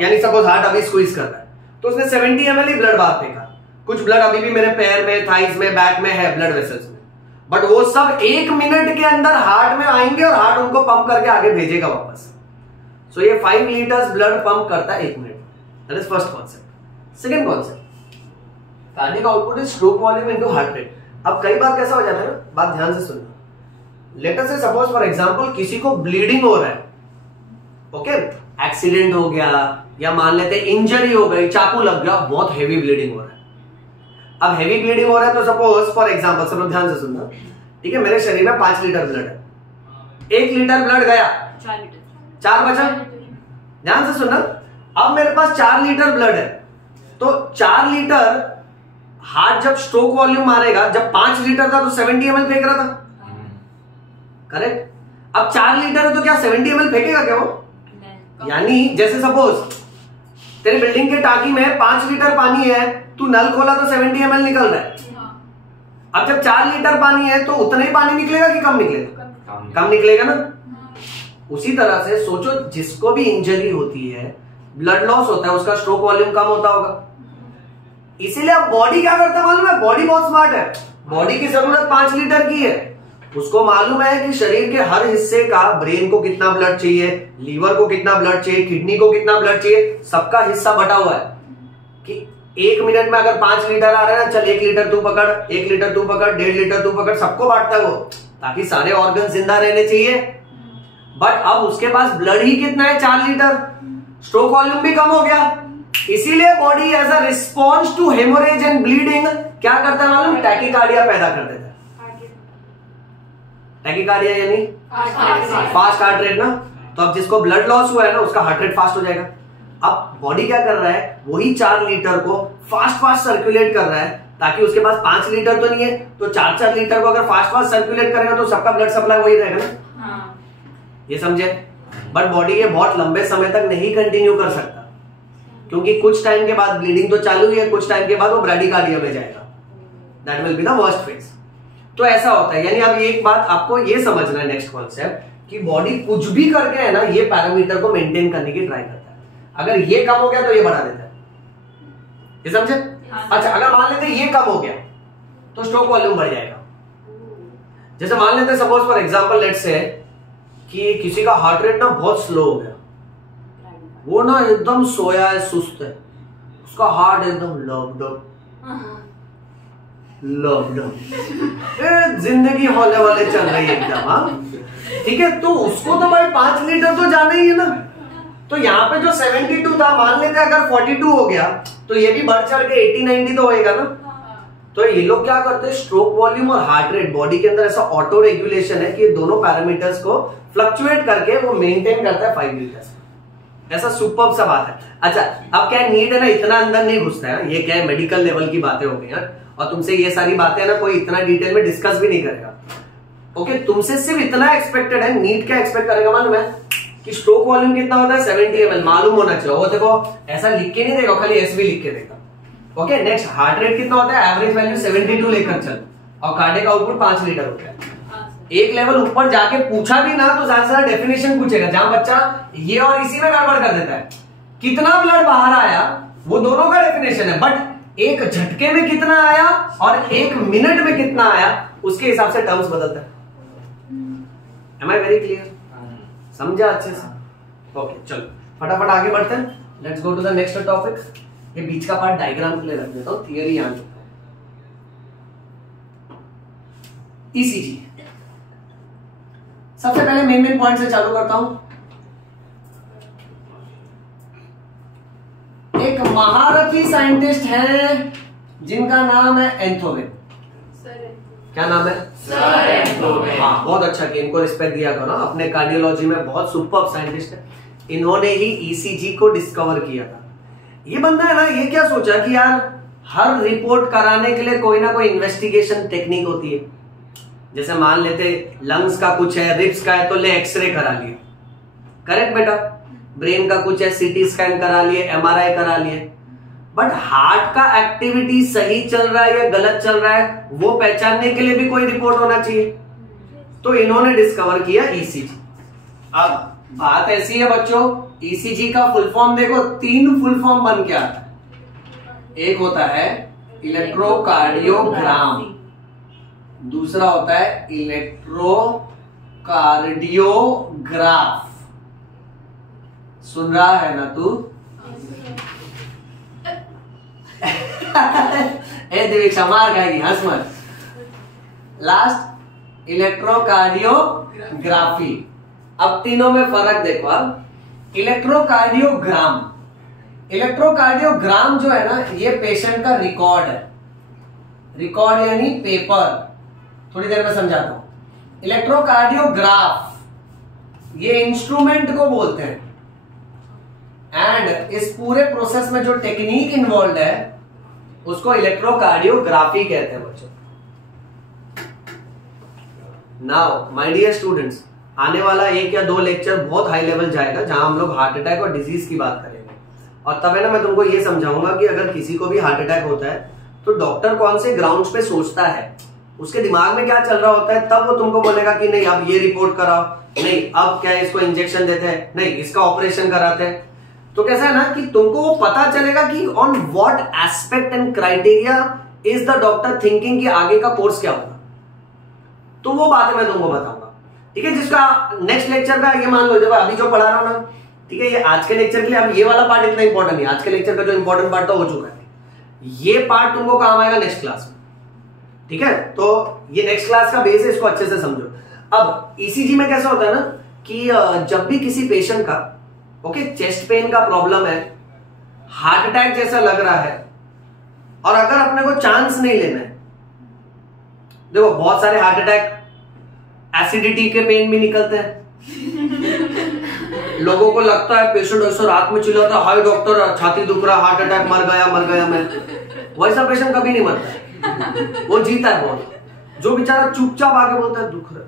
यानी सपोज हार्ट अभी स्क्वीज कर रहा है तो उसने 70 ml ही ब्लड बाहर फेंका। कुछ ब्लड अभी भी मेरे पैर में, थाइज में, बैक में है, ब्लड वेसल्स में, बट वो सब 1 मिनट के अंदर हार्ट में आएंगे और हार्ट उनको पंप करके आगे भेजेगा वापस। सो ये 5 लीटर्स ब्लड पंप करता है 1 minute. That is first concept. Second concept, cardiac output is stroke volume into heart rate. अब कई बार कैसा हो जाता है ना, बात ध्यान से सुनना, लेट अस से सपोज फॉर एग्जांपल किसी को ब्लीडिंग हो रहा है, ओके, एक्सीडेंट हो गया या मान लेते इंजरी हो गई, चाकू लग गया, बहुत हेवी ब्लीडिंग हो रहा है। अब हेवी ब्लीडिंग हो रहा है तो सपोज फॉर एग्जांपल, सब लोग ध्यान से सुनना, ठीक है, मेरे शरीर में 5 लीटर ब्लड है, 1 लीटर ब्लड गया, 4 बचा, ध्यान से सुनना। अब मेरे पास 4 लीटर ब्लड है, तो 4 लीटर हार्ट जब स्ट्रोक वॉल्यूम मारेगा, जब 5 लीटर था तो 70 ml फेंक रहा था, करेक्ट। अब 4 लीटर है तो क्या 70 ml फेंकेगा क्या वो? यानी जैसे सपोज तेरे बिल्डिंग के टाकी में 5 लीटर पानी है, तू नल खोला तो 70 ml निकल रहा है। अब जब 4 लीटर पानी है तो उतना ही पानी निकलेगा कि कम निकलेगा? कम निकलेगा ना। उसी तरह से सोचो, जिसको भी इंजरी होती है, ब्लड लॉस होता है, उसका स्ट्रोक वॉल्यूम कम होता होगा। इसीलिए अब बॉडी क्या करता है मालूम है? बॉडी बहुत स्मार्ट है, बॉडी की जरूरत 5 लीटर की है। उसको मालूम है कि शरीर के हर हिस्से का, ब्रेन को कितना ब्लड चाहिए, लीवर को कितना ब्लड चाहिए, किडनी को कितना ब्लड चाहिए, सबका हिस्सा बटा हुआ है कि 1 मिनट में अगर 5 लीटर आ रहा है ना, चल 1 लीटर तू पकड़, 1 लीटर तू पकड़, 1.5 लीटर तू पकड़, सबको बांटता है वो, ताकि सारे ऑर्गन जिंदा रहने चाहिए। बट अब उसके पास ब्लड ही कितना है? 4 लीटर, स्ट्रोक वॉल्यूम भी कम हो गया। इसीलिए body as a response to haemorrhage and bleeding क्या करता है मालूम? टैकीकार्डिया पैदा कर देता है। टैकीकार्डिया यानी फास्ट हार्ट रेट ना। तो अब जिसको ब्लड लॉस हुआ है ना, उसका हार्ट रेट फास्ट हो जाएगा। अब बॉडी क्या कर रहा है? वही 4 लीटर को फास्ट सर्कुलेट कर रहा है, ताकि उसके पास 5 लीटर तो नहीं है, तो 4 लीटर को अगर फास्ट सर्कुलेट करेगा तो सबका ब्लड सप्लाई वही रहेगा ना। ये समझे? बट बॉडी ये बहुत लंबे समय तक नहीं कंटिन्यू कर सकता, क्योंकि कुछ टाइम के बाद ब्लीडिंग तो चालू ही है, कुछ टाइम के बाद वो ब्रैडीकार्डिया में जाएगा। That will be the worst phase. तो ऐसा होता है। यानी अब एक बात आपको ये समझना है, नेक्स्ट कॉन्सेप्ट, कि बॉडी कुछ भी करके है ना, ये पैरामीटर को मेंटेन करने की ट्राई करता है। अगर ये कम हो गया तो ये बढ़ा देता है। ये समझे? अच्छा, अगर मान लेते ये कम हो गया तो स्ट्रोक वॉल्यूम बढ़ जाएगा। जैसे मान लेते suppose for example let's say कि किसी का हार्ट रेट ना बहुत स्लो हो गया, वो ना एकदम सोया है, सुस्त है, उसका हार्ट एकदम लॉकडाउन जिंदगी हौले वाले चल रही है एकदम। हाँ ठीक है, तो उसको तो भाई 5 लीटर तो जाना ही है ना। तो यहाँ पे जो 72 था, मान लेते अगर 42 हो गया, तो ये भी बढ़ चढ़ के 80-90 तो होएगा ना। तो ये लोग क्या करते हैं, स्ट्रोक वॉल्यूम और हार्ट रेट, बॉडी के अंदर ऐसा ऑटो रेगुलेशन है कि दोनों पैरामीटर्स को फ्लक्चुएट करके वो मेंटेन करता है 5 लीटर। ऐसा सुपर्ब सा बात है। अच्छा, अब क्या नीड है ना, इतना अंदर नहीं घुसता है, ये क्या है, मेडिकल लेवल की बातें हो गई, और तुमसे ये सारी बातें ना कोई इतना डिटेल में डिस्कस भी नहीं करेगा। ओके, तुमसे सिर्फ इतना एक्सपेक्टेड है। नीट क्या एक्सपेक्ट करेगा मालूम है? कि स्ट्रोक वॉल्यूम कितना होता है, 70 ml मालूम होना चाहिए। वो देखो ऐसा लिख के नहीं देगा, खाली एस भी लिख के देगा। ओके, नेक्स्ट हार्ट रेट कितना होता है, एवरेज वैल्यू 72 लेकर चल, और कार्डियक आउटपुट 5 लीटर होता है। एक लेवल ऊपर जाके पूछा भी ना तो ज्यादा से ज्यादा डेफिनेशन पूछेगा, जहां बच्चा ये और इसी में गड़बड़ कर देता है। कितना ब्लड बाहर आया वो दोनों का डेफिनेशन है, बट एक झटके में कितना आया और 1 मिनट में कितना आया, उसके हिसाब से टर्म्स बदलता है। Am I very clear? समझा अच्छे से? ओके, चलो फटाफट आगे बढ़ते हैं। Let's go to the next topic. ये बीच का पार्ट डायग्राम के लिए रख देता हूं, थियरी आ चुका है। ईसीजी, सबसे पहले मेन पॉइंट से चालू करता हूं। एक महारथी साइंटिस्ट है जिनका नाम है एंथोवेन। क्या नाम है? Sir Einthoven. हाँ, बहुत अच्छा कि इनको रिस्पेक्ट दिया करो, अपने कार्डियोलॉजी में बहुत सुपर्ब साइंटिस्ट है। इन्होंने ही ईसीजी को डिस्कवर किया था। ये बंदा है ना, ये क्या सोचा कि यार हर रिपोर्ट कराने के लिए कोई ना कोई इन्वेस्टिगेशन टेक्निक होती है। जैसे मान लेते लंग्स का कुछ है, रिब्स का है, तो ले एक्सरे करा लिए, करेक्ट बेटा। ब्रेन का कुछ है, सीटी स्कैन करा लिए, एमआरआई करा लिए। बट हार्ट का एक्टिविटी सही चल रहा है या गलत चल रहा है, वो पहचानने के लिए भी कोई रिपोर्ट होना चाहिए। तो इन्होंने डिस्कवर किया ईसीजी। अब बात ऐसी है बच्चों, ईसीजी का फुल फॉर्म देखो, 3 फुल फॉर्म बन के आता है। एक होता है इलेक्ट्रोकार्डियोग्राम, दूसरा होता है इलेक्ट्रोकार्डियोग्राफ। सुन रहा है ना तू? ए दीक्षा मार खाएगी, हंस मत। Last electrocardiography. अब तीनों में फर्क देखो। अब इलेक्ट्रोकार्डियोग्राम, इलेक्ट्रोकार्डियोग्राम जो है ना, ये पेशेंट का रिकॉर्ड है। रिकॉर्ड यानी पेपर, थोड़ी देर में समझाता हूं। इलेक्ट्रोकार्डियोग्राफ ये इंस्ट्रूमेंट को बोलते हैं, एंड इस पूरे प्रोसेस में जो टेक्निक इन्वॉल्व है उसको इलेक्ट्रोकार्डियोग्राफी कहते हैं बच्चों। नाउ माय डियर स्टूडेंट्स, आने वाला 1 या 2 लेक्चर बहुत हाई लेवल जाएगा जहां हम लोग हार्ट अटैक और डिजीज की बात करेंगे, और तब है ना मैं तुमको ये समझाऊंगा कि अगर किसी को भी हार्ट अटैक होता है तो डॉक्टर कौन से ग्राउंड्स पे सोचता है, उसके दिमाग में क्या चल रहा होता है, तब वो तुमको बोलेगा कि नहीं अब ये रिपोर्ट कराओ, नहीं अब क्या इसको इंजेक्शन देते हैं, नहीं इसका ऑपरेशन कराते हैं। तो कैसा है ना कि तुमको वो पता चलेगा कि on what aspect and criteria is the doctor thinking कि आगे का कोर्स क्या होगा। तो वो बातें मैं तुमको बताऊंगा, ठीक है। जिसका नेक्स्ट लेक्चर का ये मान लो, जब अभी जो पढ़ा रहा हूं ना, ठीक है, ये आज के लेक्चर के लिए अब ये वाला पार्ट इतना इंपॉर्टेंट नहीं, आज के लेक्चर का जो इंपॉर्टेंट पार्ट था हो चुका है। ये पार्ट तुमको काम आएगा नेक्स्ट क्लास में, ठीक है। तो ये नेक्स्ट क्लास का बेस है, इसको अच्छे से समझो। अब ईसीजी में कैसा होता है ना कि जब भी किसी पेशेंट का चेस्ट पेन का प्रॉब्लम है, हार्ट अटैक जैसा लग रहा है, और अगर अपने को चांस नहीं लेना है, देखो बहुत सारे हार्ट अटैक एसिडिटी के पेन भी निकलते हैं। लोगों को लगता है पेशेंट ऐसा रात में चिल्लाता है, हाय डॉक्टर छाती दुख रहा, हार्ट अटैक, मर गया मैं। वैसा पेशेंट कभी नहीं मरता, वो जीता है बहुत। जो बेचारा चुपचाप आके बोलता है दुख रहा,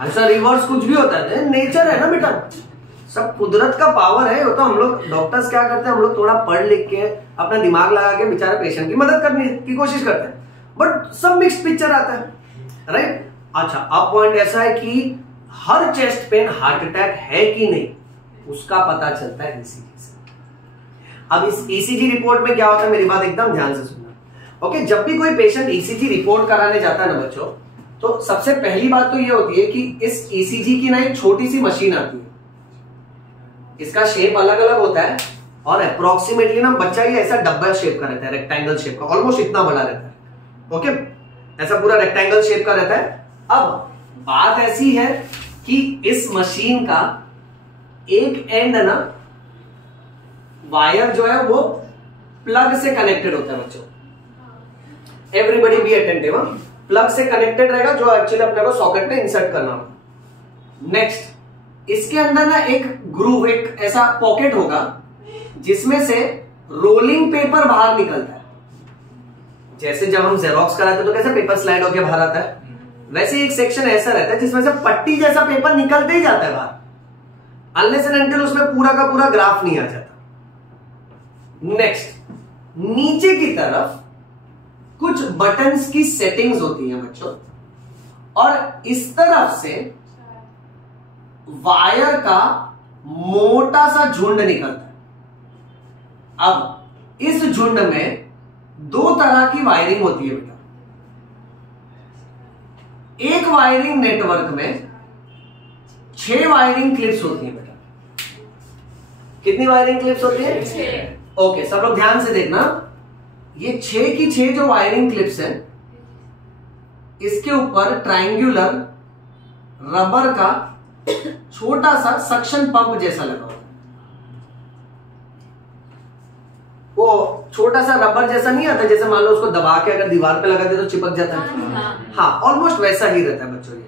ऐसा रिवर्स कुछ भी होता है, नेचर है ना बेटा, सब कुदरत का पावर है। वो तो हम लोग डॉक्टर्स क्या करते हैं, हम लोग थोड़ा पढ़ लिख के अपना दिमाग लगा के बेचारे पेशेंट की मदद करने की कोशिश करते हैं, बट सब मिक्स पिक्चर आता है, राइट। अच्छा, अब पॉइंट ऐसा है कि हर चेस्ट पेन हार्ट अटैक है कि नहीं उसका पता चलता है ईसीजी से। अब इस ईसीजी रिपोर्ट में क्या होता है, मेरी बात एकदम ध्यान से सुनना। ओके, जब भी कोई पेशेंट ईसीजी रिपोर्ट कराने जाता है ना बच्चों, तो सबसे पहली बात तो ये होती है कि इस ईसीजी की ना एक छोटी सी मशीन आती है, इसका शेप अलग अलग होता है, और अप्रोक्सीमेटली ना बच्चा ये ऐसा डब्बा शेप का रहता है, रेक्टेंगल शेप का, ऑलमोस्ट इतना बड़ा रहता है। ओके, ऐसा पूरा रेक्टेंगल शेप का रहता है। अब बात ऐसी है कि इस मशीन का एक एंड ना वायर जो है वो प्लग से कनेक्टेड होता है बच्चों। एवरीबडी बी अटेंटिव, प्लग से कनेक्टेड रहेगा, जो एक्चुअली अपने को सॉकेट में इंसर्ट करना होगा। नेक्स्ट, इसके अंदर ना एक ग्रूव, एक ऐसा पॉकेट होगा जिसमें से रोलिंग पेपर बाहर निकलता है। जैसे जब हम जेरोक्स कराते हैं तो कैसे पेपर स्लाइड होकर बाहर आता है, वैसे एक सेक्शन ऐसा रहता है जिसमें से पट्टी जैसा पेपर निकलते ही जाता है बाहर, अनलेस एंड अनटिल उसमें पूरा का पूरा ग्राफ नहीं आ जाता। नेक्स्ट, नीचे की तरफ कुछ बटन्स की सेटिंग्स होती हैं बच्चों, और इस तरफ से वायर का मोटा सा झुंड निकलता है। अब इस झुंड में 2 तरह की वायरिंग होती है बेटा। एक वायरिंग नेटवर्क में 6 वायरिंग क्लिप्स होती है बेटा। कितनी वायरिंग क्लिप्स होती है? 6। ओके, सब लोग ध्यान से देखना, ये 6 की 6 जो वायरिंग क्लिप्स है, इसके ऊपर ट्रायंगुलर रबर का छोटा सा सक्शन पंप जैसा लगा हुआ है। वो छोटा सा रबर जैसा नहीं आता, जैसे मान लो उसको दबा के अगर दीवार पे लगा दे तो चिपक जाता है, हाँ ऑलमोस्ट वैसा ही रहता है बच्चों ये।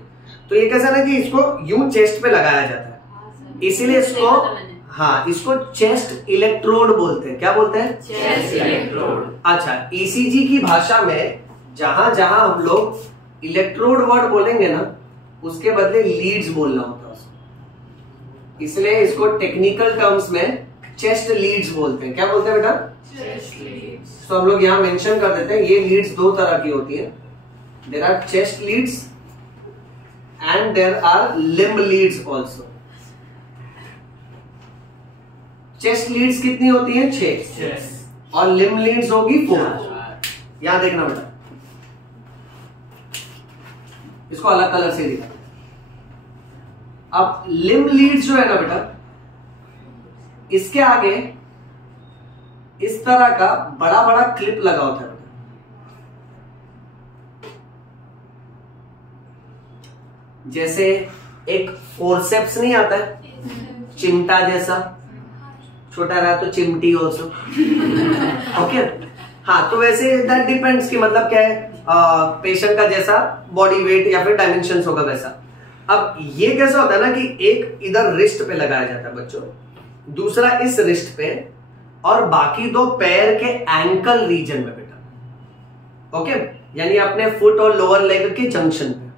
तो ये कैसा ना कि इसको यूं चेस्ट पे लगाया जाता है, इसीलिए इसको, हाँ, इसको चेस्ट इलेक्ट्रोड बोलते हैं। क्या बोलते हैं? Chest electrode. अच्छा, ईसीजी की भाषा में जहां जहां हम लोग इलेक्ट्रोड वर्ड बोलेंगे ना, उसके बदले लीड्स बोलना होता है उसको, इसलिए इसको टेक्निकल टर्म्स में चेस्ट लीड्स बोलते हैं। क्या बोलते हैं बेटा? Chest leads. तो हम लोग यहां मेंशन कर देते हैं, ये लीड्स 2 तरह की होती है। There are chest leads and there are limb leads also. Chest leads कितनी होती है? 6, और लिम्ब लीड्स होगी 4। यहां देखना बेटा, इसको अलग कलर से दिखा। अब लिम्ब लीड्स जो है ना बेटा, इसके आगे इस तरह का बड़ा बड़ा क्लिप लगा होता है बेटा। जैसे एक फोरसेप्स नहीं आता है, चिमटा जैसा, छोटा रहा तो चिमटी ऑल्सो। ओके, हाँ, तो वैसे दैट डिपेंड्स कि मतलब क्या है, पेशेंट का जैसा बॉडी वेट या फिर डायमेंशन होगा वैसा। अब ये कैसा होता है ना कि एक इधर रिस्ट पे लगाया जाता है बच्चों, दूसरा इस रिस्ट पे, और बाकी दो पैर के एंकल रीजन में बेटा। ओके, यानी अपने फुट और लोअर लेग के जंक्शन पे।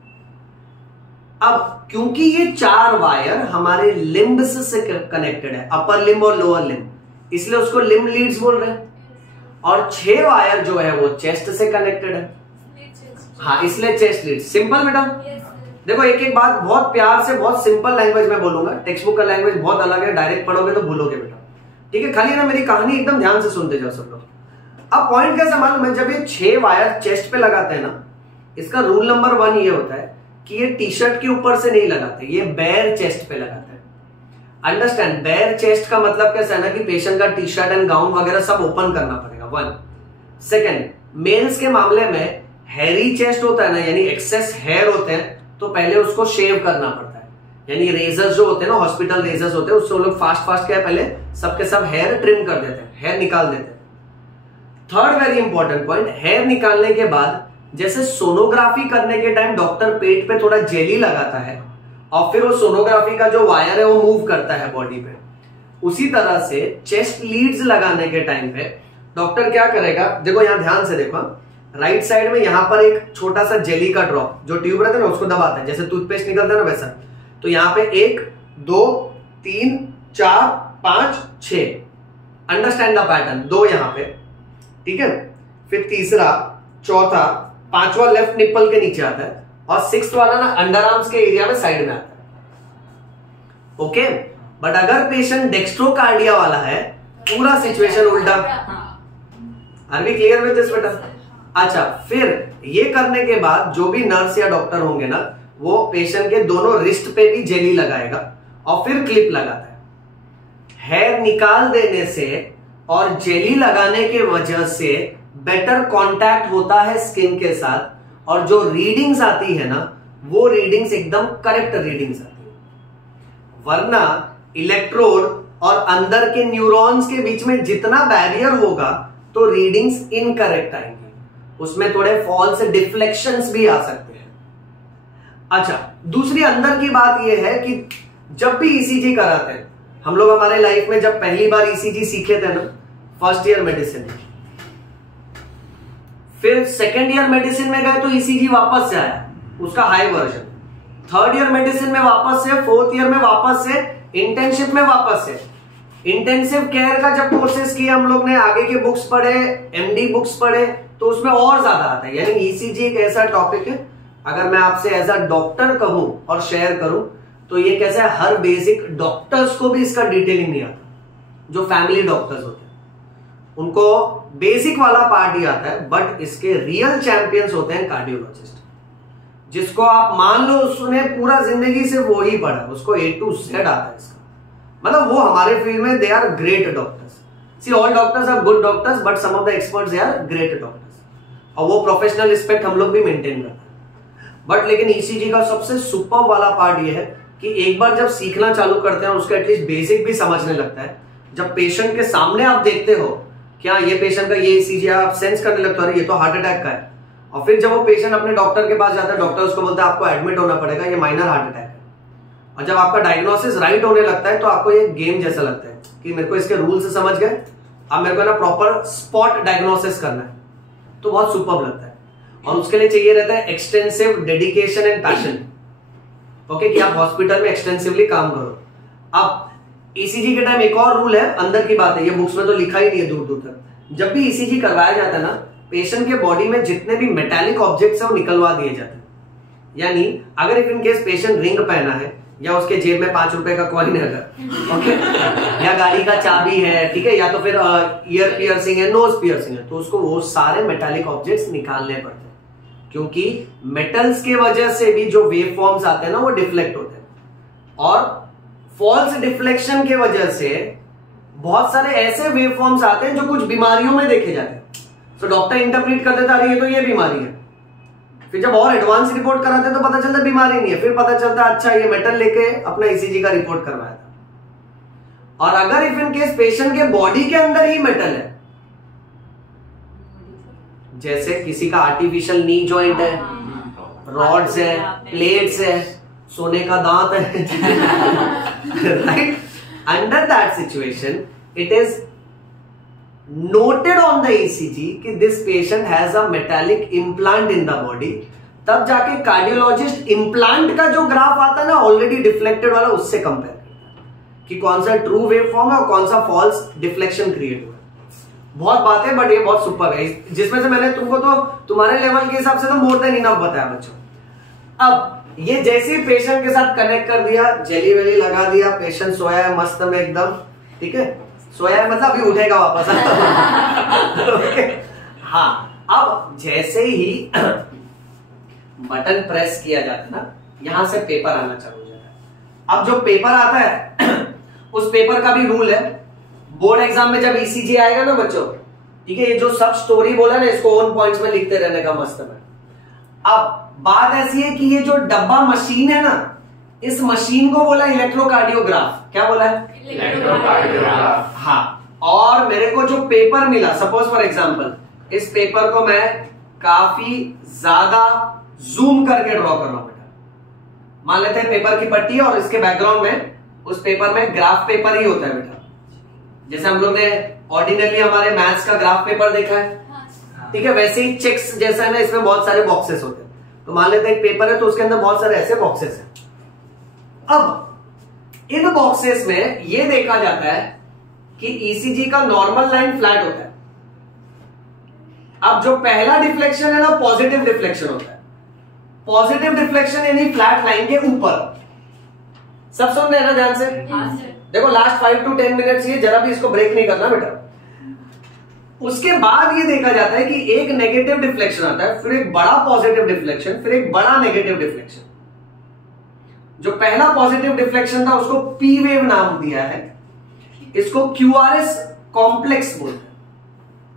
अब क्योंकि ये 4 वायर हमारे लिम्ब्स से कनेक्टेड है, अपर लिम्ब और लोअर लिम्ब, इसलिए उसको लिम्ब लीड्स बोल रहे हैं। और 6 वायर जो है वो चेस्ट से कनेक्टेड है, हाँ, इसलिए चेस्ट लीड। सिंपल बेटा। देखो एक एक बात बहुत प्यार से, बहुत सिंपल लैंग्वेज में बोलूंगा, टेक्स्ट बुक का लैंग्वेज बहुत अलग है, डायरेक्ट पढ़ोगे तो भूलोगे बेटा, ठीक है। खाली ना मेरी कहानी एकदम ध्यान से सुनते जाओ सब लोग। अब पॉइंट कैसे मालूम है, जब ये 6 वायर चेस्ट पे लगाते हैं ना, इसका रूल नंबर 1 ये होता है कि ये टी शर्ट के ऊपर से नहीं लगाते, ये बेयर चेस्ट पे लगाते हैं। अंडरस्टैंड, बेयर चेस्ट का मतलब कैसा है ना कि पेशेंट का टी शर्ट एंड गाउन वगैरह सब ओपन करना पड़ेगा, 1। सेकेंड, मेल्स के मामले में हैरी चेस्ट होता है ना, यानी एक्सेस हेयर होते हैं, तो पहले उसको शेव करना पड़ता है, यानी रेजर्स जो होते हैं ना, हॉस्पिटल रेजर्स होते हैं, उससे लोग फास्ट क्या है, पहले सबके सब हेयर ट्रिम कर देते हैं, हेयर निकाल देते हैं। Third very important point, hair निकालने के बाद जैसे सोनोग्राफी करने के टाइम डॉक्टर पेट पे थोड़ा जेली लगाता है और फिर वो सोनोग्राफी का जो वायर है वो मूव करता है बॉडी पे, उसी तरह से चेस्ट लीड्स लगाने के टाइम पे डॉक्टर क्या करेगा, देखो यहां ध्यान से देखो, राइट साइड में यहां पर एक छोटा सा जेली का ड्रॉप, जो ट्यूब रहता है ना उसको दबाता है, जैसे टूथपेस्ट निकलता है ना वैसा। तो यहां पे 1 2 3 4 5 6, अंडरस्टैंड द पैटर्न, 2 यहां पे, ठीक है। फिर तीसरा, चौथा, 5वां लेफ्ट निप्पल के नीचे आता है, और 6th वाला ना अंडर आर्म्स के एरिया में साइड में आता है। ओके, बट अगर पेशेंट डेक्स्ट्रोकार्डिया वाला है, पूरा सिचुएशन उल्टा। Are we clear with this बेटा? अच्छा, फिर ये करने के बाद जो भी नर्स या डॉक्टर होंगे ना, वो पेशेंट के दोनों रिस्ट पे भी जेली लगाएगा और फिर क्लिप लगाता है। हेयर निकाल देने से और जेली लगाने के वजह से बेटर कांटेक्ट होता है स्किन के साथ, और जो रीडिंग्स आती है ना, वो रीडिंग्स एकदम करेक्ट रीडिंग्स आती है। वरना इलेक्ट्रोड और अंदर के न्यूरॉन्स के बीच में जितना बैरियर होगा तो रीडिंग्स इनकरेक्ट आएंगे, उसमें थोड़े फॉल्स डिफ्लेक्शंस भी आ सकते हैं। अच्छा, दूसरी अंदर की बात यह है कि जब भी ईसीजी कराते हैं हम लोग, हमारे लाइफ में जब पहली बार ईसीजी सीखे थे ना, फर्स्ट ईयर मेडिसिन, फिर सेकेंड ईयर मेडिसिन में गए तो ईसीजी वापस से आया, उसका high version. Third year medicine में वापस से, फोर्थ ईयर में वापस से, इंटर्नशिप में वापस से। इंटेंसिव केयर का जब कोर्सेज किया हम लोग ने, आगे के बुक्स पढ़े, एमडी बुक्स पढ़े, तो उसमें और ज्यादा आता है। यानी ईसीजी एक ऐसा टॉपिक है, अगर मैं आपसे एज अ डॉक्टर कहूं और शेयर करूं तो ये कैसा है, हर बेसिक डॉक्टर्स को भी इसका डिटेलिंग नहीं आता। जो फैमिली डॉक्टर्स होते हैं उनको बेसिक वाला पार्ट ही आता है, बट इसके रियल चैंपियंस होते हैं कार्डियोलॉजिस्ट, जिसको आप मान लो उसने पूरा जिंदगी से वो ही पढ़ा, उसको A to Z आता है इसका, मतलब वो हमारे फील्ड में they are great doctors. See all doctors are good doctors, but some of the experts they are great doctors, और वो प्रोफेशनल रिस्पेक्ट हम लोग भी मेंटेन करते हैं। बट लेकिन ईसीजी का सबसे सुपर वाला पार्ट ये है कि एक बार जब सीखना चालू करते हैं, उसका एटलीस्ट बेसिक भी समझने लगता है, जब पेशेंट के सामने आप देखते हो क्या ये पेशेंट का ये ईसीजी, आप सेंस करने लगते हो, अरे ये तो हार्ट अटैक का है। और फिर जब वो पेशेंट अपने डॉक्टर के पास जाता है, डॉक्टर उसको बोलता है आपको एडमिट होना पड़ेगा, ये माइनर हार्ट अटैक है। और जब आपका डायग्नोसिस राइट होने लगता है तो आपको ये गेम जैसा लगता है कि मेरे को इसके रूल से समझ गए, अब मेरे को ना प्रॉपर स्पॉट डायग्नोसिस करना है, तो बहुत सुपर्ब लगता है। और उसके लिए चाहिए रहता है extensive dedication and passion, okay, कि आप हॉस्पिटल में एक्सटेंसिवली काम करो। अब ईसीजी के टाइम एक और रूल है, अंदर की बात है, ये बुक्स में तो लिखा ही नहीं है दूर दूर तक। जब भी ईसीजी करवाया जाता है ना, पेशेंट के बॉडी में जितने भी मेटालिक ऑब्जेक्ट्स हैं वो निकलवा दिए जाते हैं। यानी अगर if in case patient ring पहना है, या उसके जेब में 5 रुपए का कॉइन है अगर, ओके, या गाड़ी का चाबी है, ठीक है, या तो फिर ईयर पियर्सिंग है, नोज पियर्सिंग है, तो उसको वो सारे मेटालिक ऑब्जेक्ट्स निकालने पड़ते हैं, क्योंकि मेटल्स के वजह से भी जो वेव फॉर्म्स आते हैं ना वो डिफ्लेक्ट होते हैं, और फॉल्स डिफ्लेक्शन के वजह से बहुत सारे ऐसे वेव फॉर्म्स आते हैं जो कुछ बीमारियों में देखे जाते हैं। तो डॉक्टर इंटरप्रेट कर देता है ये तो ये बीमारी है, फिर जब और एडवांस रिपोर्ट कराते हैं तो पता चलता बीमारी नहीं है, फिर पता चलता अच्छा ये मेटल लेके अपना ईसीजी का रिपोर्ट करवाया था। और अगर इफ इन केस पेशेंट के बॉडी के अंदर ही मेटल है, जैसे किसी का आर्टिफिशियल नी जॉइंट है, रॉड्स है, प्लेट्स है, सोने का दांत है, right, under that situation it is noted on the ECG कि this patient has a metallic implant in the body. तब जाके कार्डियोलॉजिस्ट इम्प्लांट का जो ग्राफ आता है ना ऑलरेडी डिफ्लेक्टेड वाला, उससे कंपेयर करता है कि कौन सा ट्रू वेव फॉर्म है और कौन सा फॉल्स डिफ्लेक्शन क्रिएट हुआ है। बहुत बात है बट ये बहुत सुपर है, जिसमें से मैंने तुमको तो तुम्हारे लेवल के हिसाब से तो मोर देन इनफ बताया बच्चों। अब ये जैसे पेशेंट के साथ कनेक्ट कर दिया, जेली वेली लगा दिया, पेशेंट सोया है मस्त में एकदम, ठीक है, सोया है मतलब अभी उठेगा वापस। ओके, हाँ, अब जैसे ही बटन प्रेस किया जाता है ना, यहां से पेपर आना चालू हो जाता है। अब जो पेपर आता है उस पेपर का भी रूल है, बोर्ड एग्जाम में जब ईसीजी आएगा ना बच्चों, ठीक है, ये जो सब स्टोरी बोला ना इसको ओन पॉइंट्स में लिखते रहने का मस्त में। अब बात ऐसी है कि ये जो डब्बा मशीन है ना, इस मशीन को बोला इलेक्ट्रोकार्डियोग्राफ। क्या बोला है? इलेक्ट्रोकार्डियोग्राफ। हाँ, और मेरे को जो पेपर मिला, सपोज फॉर एग्जांपल इस पेपर को मैं काफी ज्यादा जूम करके ड्रॉ कर रहा हूं बेटा। मान लेते हैं पेपर की पट्टी और इसके बैकग्राउंड में उस पेपर में ग्राफ पेपर ही होता है बेटा। जैसे हम लोग ने ऑर्डिनरी हमारे मैथ्स का ग्राफ पेपर देखा है, ठीक है, वैसे ही चेक्स जैसा है ना, इसमें बहुत सारे बॉक्सेस होते हैं। तो मान लेते हैं एक पेपर है तो उसके अंदर बहुत सारे ऐसे बॉक्सेस हैं। अब इन बॉक्सेस में यह देखा जाता है कि ईसीजी का नॉर्मल लाइन फ्लैट होता है। अब जो पहला डिफ्लेक्शन है ना पॉजिटिव डिफ्लेक्शन होता है। पॉजिटिव डिफ्लेक्शन यानी फ्लैट लाइन के ऊपर। सब सुन रहे हैं ना ध्यान से? देखो लास्ट 5 to 10 मिनट्स ये जरा भी इसको ब्रेक नहीं करना बेटा। उसके बाद ये देखा जाता है कि एक नेगेटिव डिफ्लेक्शन आता है, फिर एक बड़ा पॉजिटिव डिफ्लेक्शन, फिर एक बड़ा नेगेटिव डिफ्लेक्शन। जो पहला पॉजिटिव डिफ्लेक्शन था उसको पी वेव नाम दिया है, इसको क्यूआरएस कॉम्प्लेक्स बोलते हैं।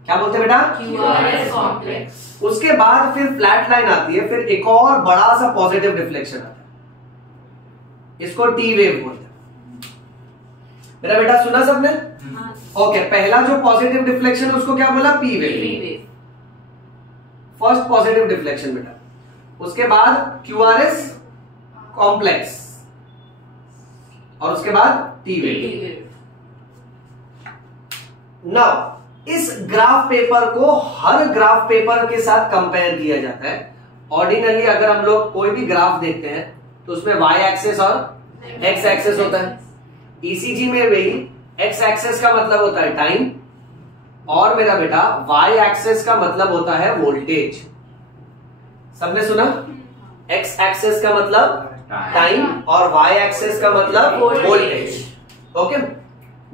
क्या बोलते हैं बेटा? QRS complex. उसके बाद फिर फ्लैट लाइन आती है, फिर एक और बड़ा सा पॉजिटिव डिफ्लेक्शन आता है, इसको टी वेव बोलते हैं। मेरा बेटा सुना सबने? ओके, पहला जो पॉजिटिव डिफ्लेक्शन है उसको क्या बोला? P wave. First positive deflection बेटा। उसके बाद क्यूआरएस कॉम्प्लेक्स और उसके बाद टी वेव। नाउ इस ग्राफ पेपर को हर ग्राफ पेपर के साथ कंपेयर किया जाता है। ऑर्डिनरी अगर हम लोग कोई भी ग्राफ देखते हैं तो उसमें वाई एक्सेस और एक्स एक्सेस होता है। ईसीजी में भी एक्स एक्सेस का मतलब होता है टाइम और मेरा बेटा वाई एक्सेस का मतलब होता है वोल्टेज। सबने सुना? एक्स एक्सेस का मतलब टाइम और वाई एक्सेस का मतलब वोल्टेज। ओके,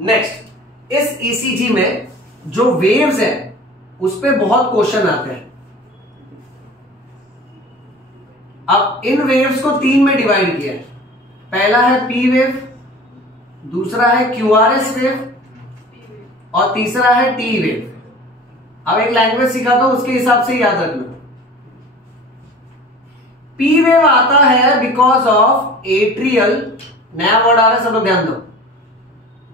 नेक्स्ट, इस ईसीजी में जो वेव्स है उस पे बहुत क्वेश्चन आते हैं। अब इन वेव्स को 3 में डिवाइड किया है। पहला है पी वेव, दूसरा है क्यूआरएस वेव और तीसरा है टी वेव। अब एक लैंग्वेज सिखाता हूं, उसके हिसाब से याद रखना। पी वेव आता है बिकॉज ऑफ एट्रियल, नया वर्ड आ रहा है सब लोग ध्यान दो,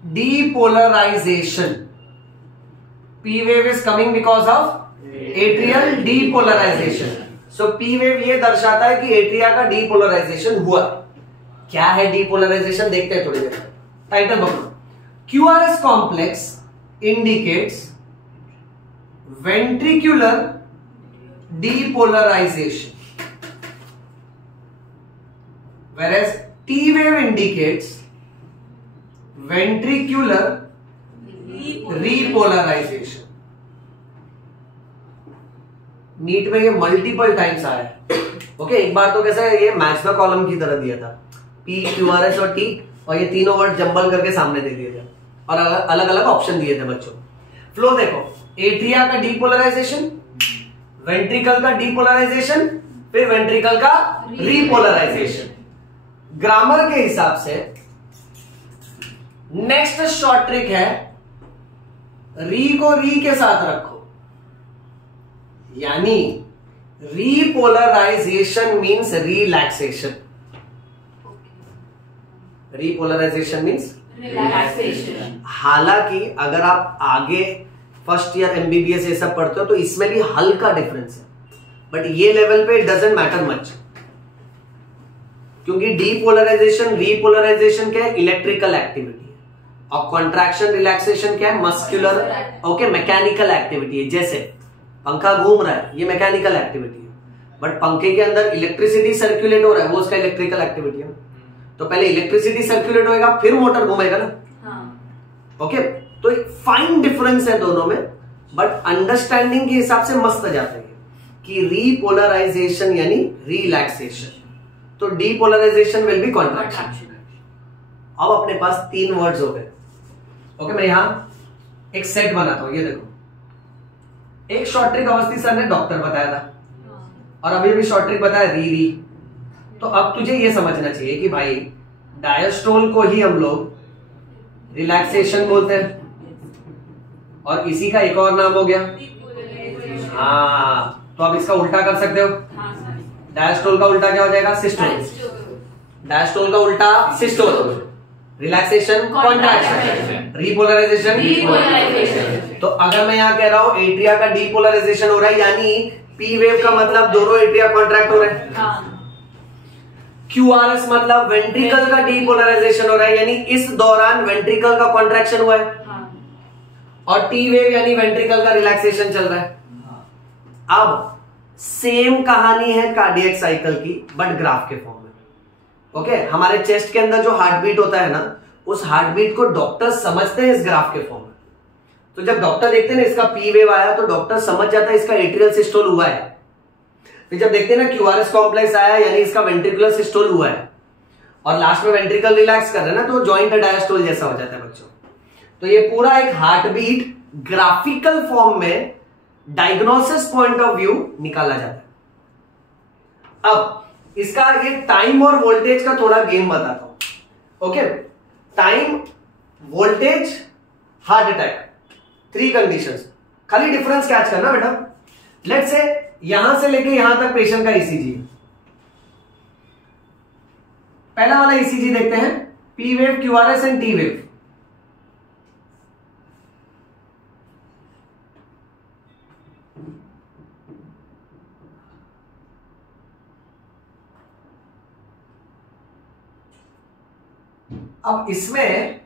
depolarization. P wave is coming because of atrial depolarization. So P wave ये दर्शाता है कि एट्रिया का डीपोलराइजेशन हुआ। क्या है डीपोलराइजेशन देखते हैं थोड़ी देर। टाइटल पकड़ो, QRS complex indicates ventricular depolarization, whereas T wave indicates ventricular repolarization. NEET में ये मल्टीपल टाइम्स आया है। ओके, एक बार तो कैसा है, ये मैच में कॉलम की तरह दिया था, P, QRS और T, और ये तीनों वर्ड जंबल करके सामने दे दिए थे और अलग अलग ऑप्शन दिए थे बच्चों। फ्लो देखो, एट्रिया का डीपोलराइजेशन, वेंट्रिकल का डीपोलराइजेशन, फिर वेंट्रिकल का रीपोलराइजेशन। ग्रामर के हिसाब से नेक्स्ट शॉर्ट ट्रिक है, री को री के साथ रखो, यानी repolarisation means relaxation. Repolarisation means relaxation. हालांकि अगर आप आगे फर्स्ट ईयर एमबीबीएस ये सब पढ़ते हो तो इसमें भी हल्का डिफरेंस है, बट ये लेवल पे इट डजंट मैटर मच, क्योंकि डीपोलराइजेशन रीपोलराइजेशन क्या है, इलेक्ट्रिकल एक्टिविटी है, और कॉन्ट्रैक्शन रिलैक्सेशन क्या है, मस्कुलर ओके मैकेनिकल एक्टिविटी है। जैसे पंखा घूम रहा है, ये मैकेनिकल एक्टिविटी है, बट पंखे के अंदर इलेक्ट्रिसिटी सर्कुलेट हो रहा है, वो उसका इलेक्ट्रिकल एक्टिविटी है। तो पहले इलेक्ट्रिसिटी सर्कुलेट होएगा फिर मोटर घूमेगा ना। ओके तो फाइन डिफरेंस है दोनों में, बट अंडरस्टैंडिंग के हिसाब से मस्त जाता है कि रीपोलराइजेशन यानी रिलैक्सेशन, तो डीपोलराइजेशन विल बी कॉन्ट्रैक्शन। अब अपने पास 3 वर्ड्स हो गए। ओके मैं यहां एक सेट बनाता हूं, ये देखो, एक शॉर्ट ट्रिक अवस्थी सर ने डॉक्टर बताया था, और अभी भी शॉर्ट ट्रिक बताया री। तो अब तुझे ये समझना चाहिए कि भाई डायस्टोल को ही हम लोग रिलैक्सेशन बोलते हैं, और इसी का एक और नाम हो गया हाँ, तो अब इसका उल्टा कर सकते हो। डायस्टोल का उल्टा क्या हो जाएगा, सिस्टोल। डायस्टोल का उल्टा सिस्टोल, रिलैक्सेशन कॉन्ट्रैक्शन, रीपोलराइजेशन। तो अगर मैं यहाँ कह रहा हूं एट्रिया का डीपोलराइजेशन हो रहा है, यानी पी वेव का मतलब दोनों एट्रिया कॉन्ट्रैक्ट हो रहे हैं। क्यूआरएस मतलब वेंट्रिकल का डीपोलराइजेशन हो रहा है, यानी इस दौरान वेंट्रिकल का कॉन्ट्रैक्शन हुआ है, और टी वेव यानी वेंट्रिकल का रिलैक्सेशन चल रहा है। अब सेम कहानी है कार्डियक साइकिल की, बट ग्राफ के फॉर्म में। ओके हमारे चेस्ट के अंदर जो हार्ट बीट होता है ना, उस हार्ट बीट को डॉक्टर समझते हैं इस ग्राफ के फॉर्म में। तो जब डॉक्टर देखते हैं ना इसका पी वेव आया, तो डॉक्टर समझ जाता है इसका एट्रियल सिस्टोल हुआ है। फिर जब देखते हैं ना क्यूआरएस कॉम्प्लेक्स आया, यानी इसका वेंट्रिकुलर सिस्टोल हुआ है, और लास्ट में वेंट्रिकल रिलैक्स कर रहे हैं ना, तो जॉइंट डायस्टोल जैसा हो जाता है बच्चों। तो ये पूरा एक हार्ट बीट ग्राफिकल फॉर्म में डायग्नोसिस पॉइंट ऑफ व्यू निकाला जाता है। अब इसका ये टाइम और वोल्टेज का थोड़ा गेम बताता हूं। Okay time, voltage, heart attack, 3 conditions, खाली डिफरेंस कैच करना बेटा। लेट्स से यहां से लेके यहां तक पेशेंट का ईसीजी, पहला वाला ईसीजी देखते हैं, P wave, QRS and T wave. अब इसमें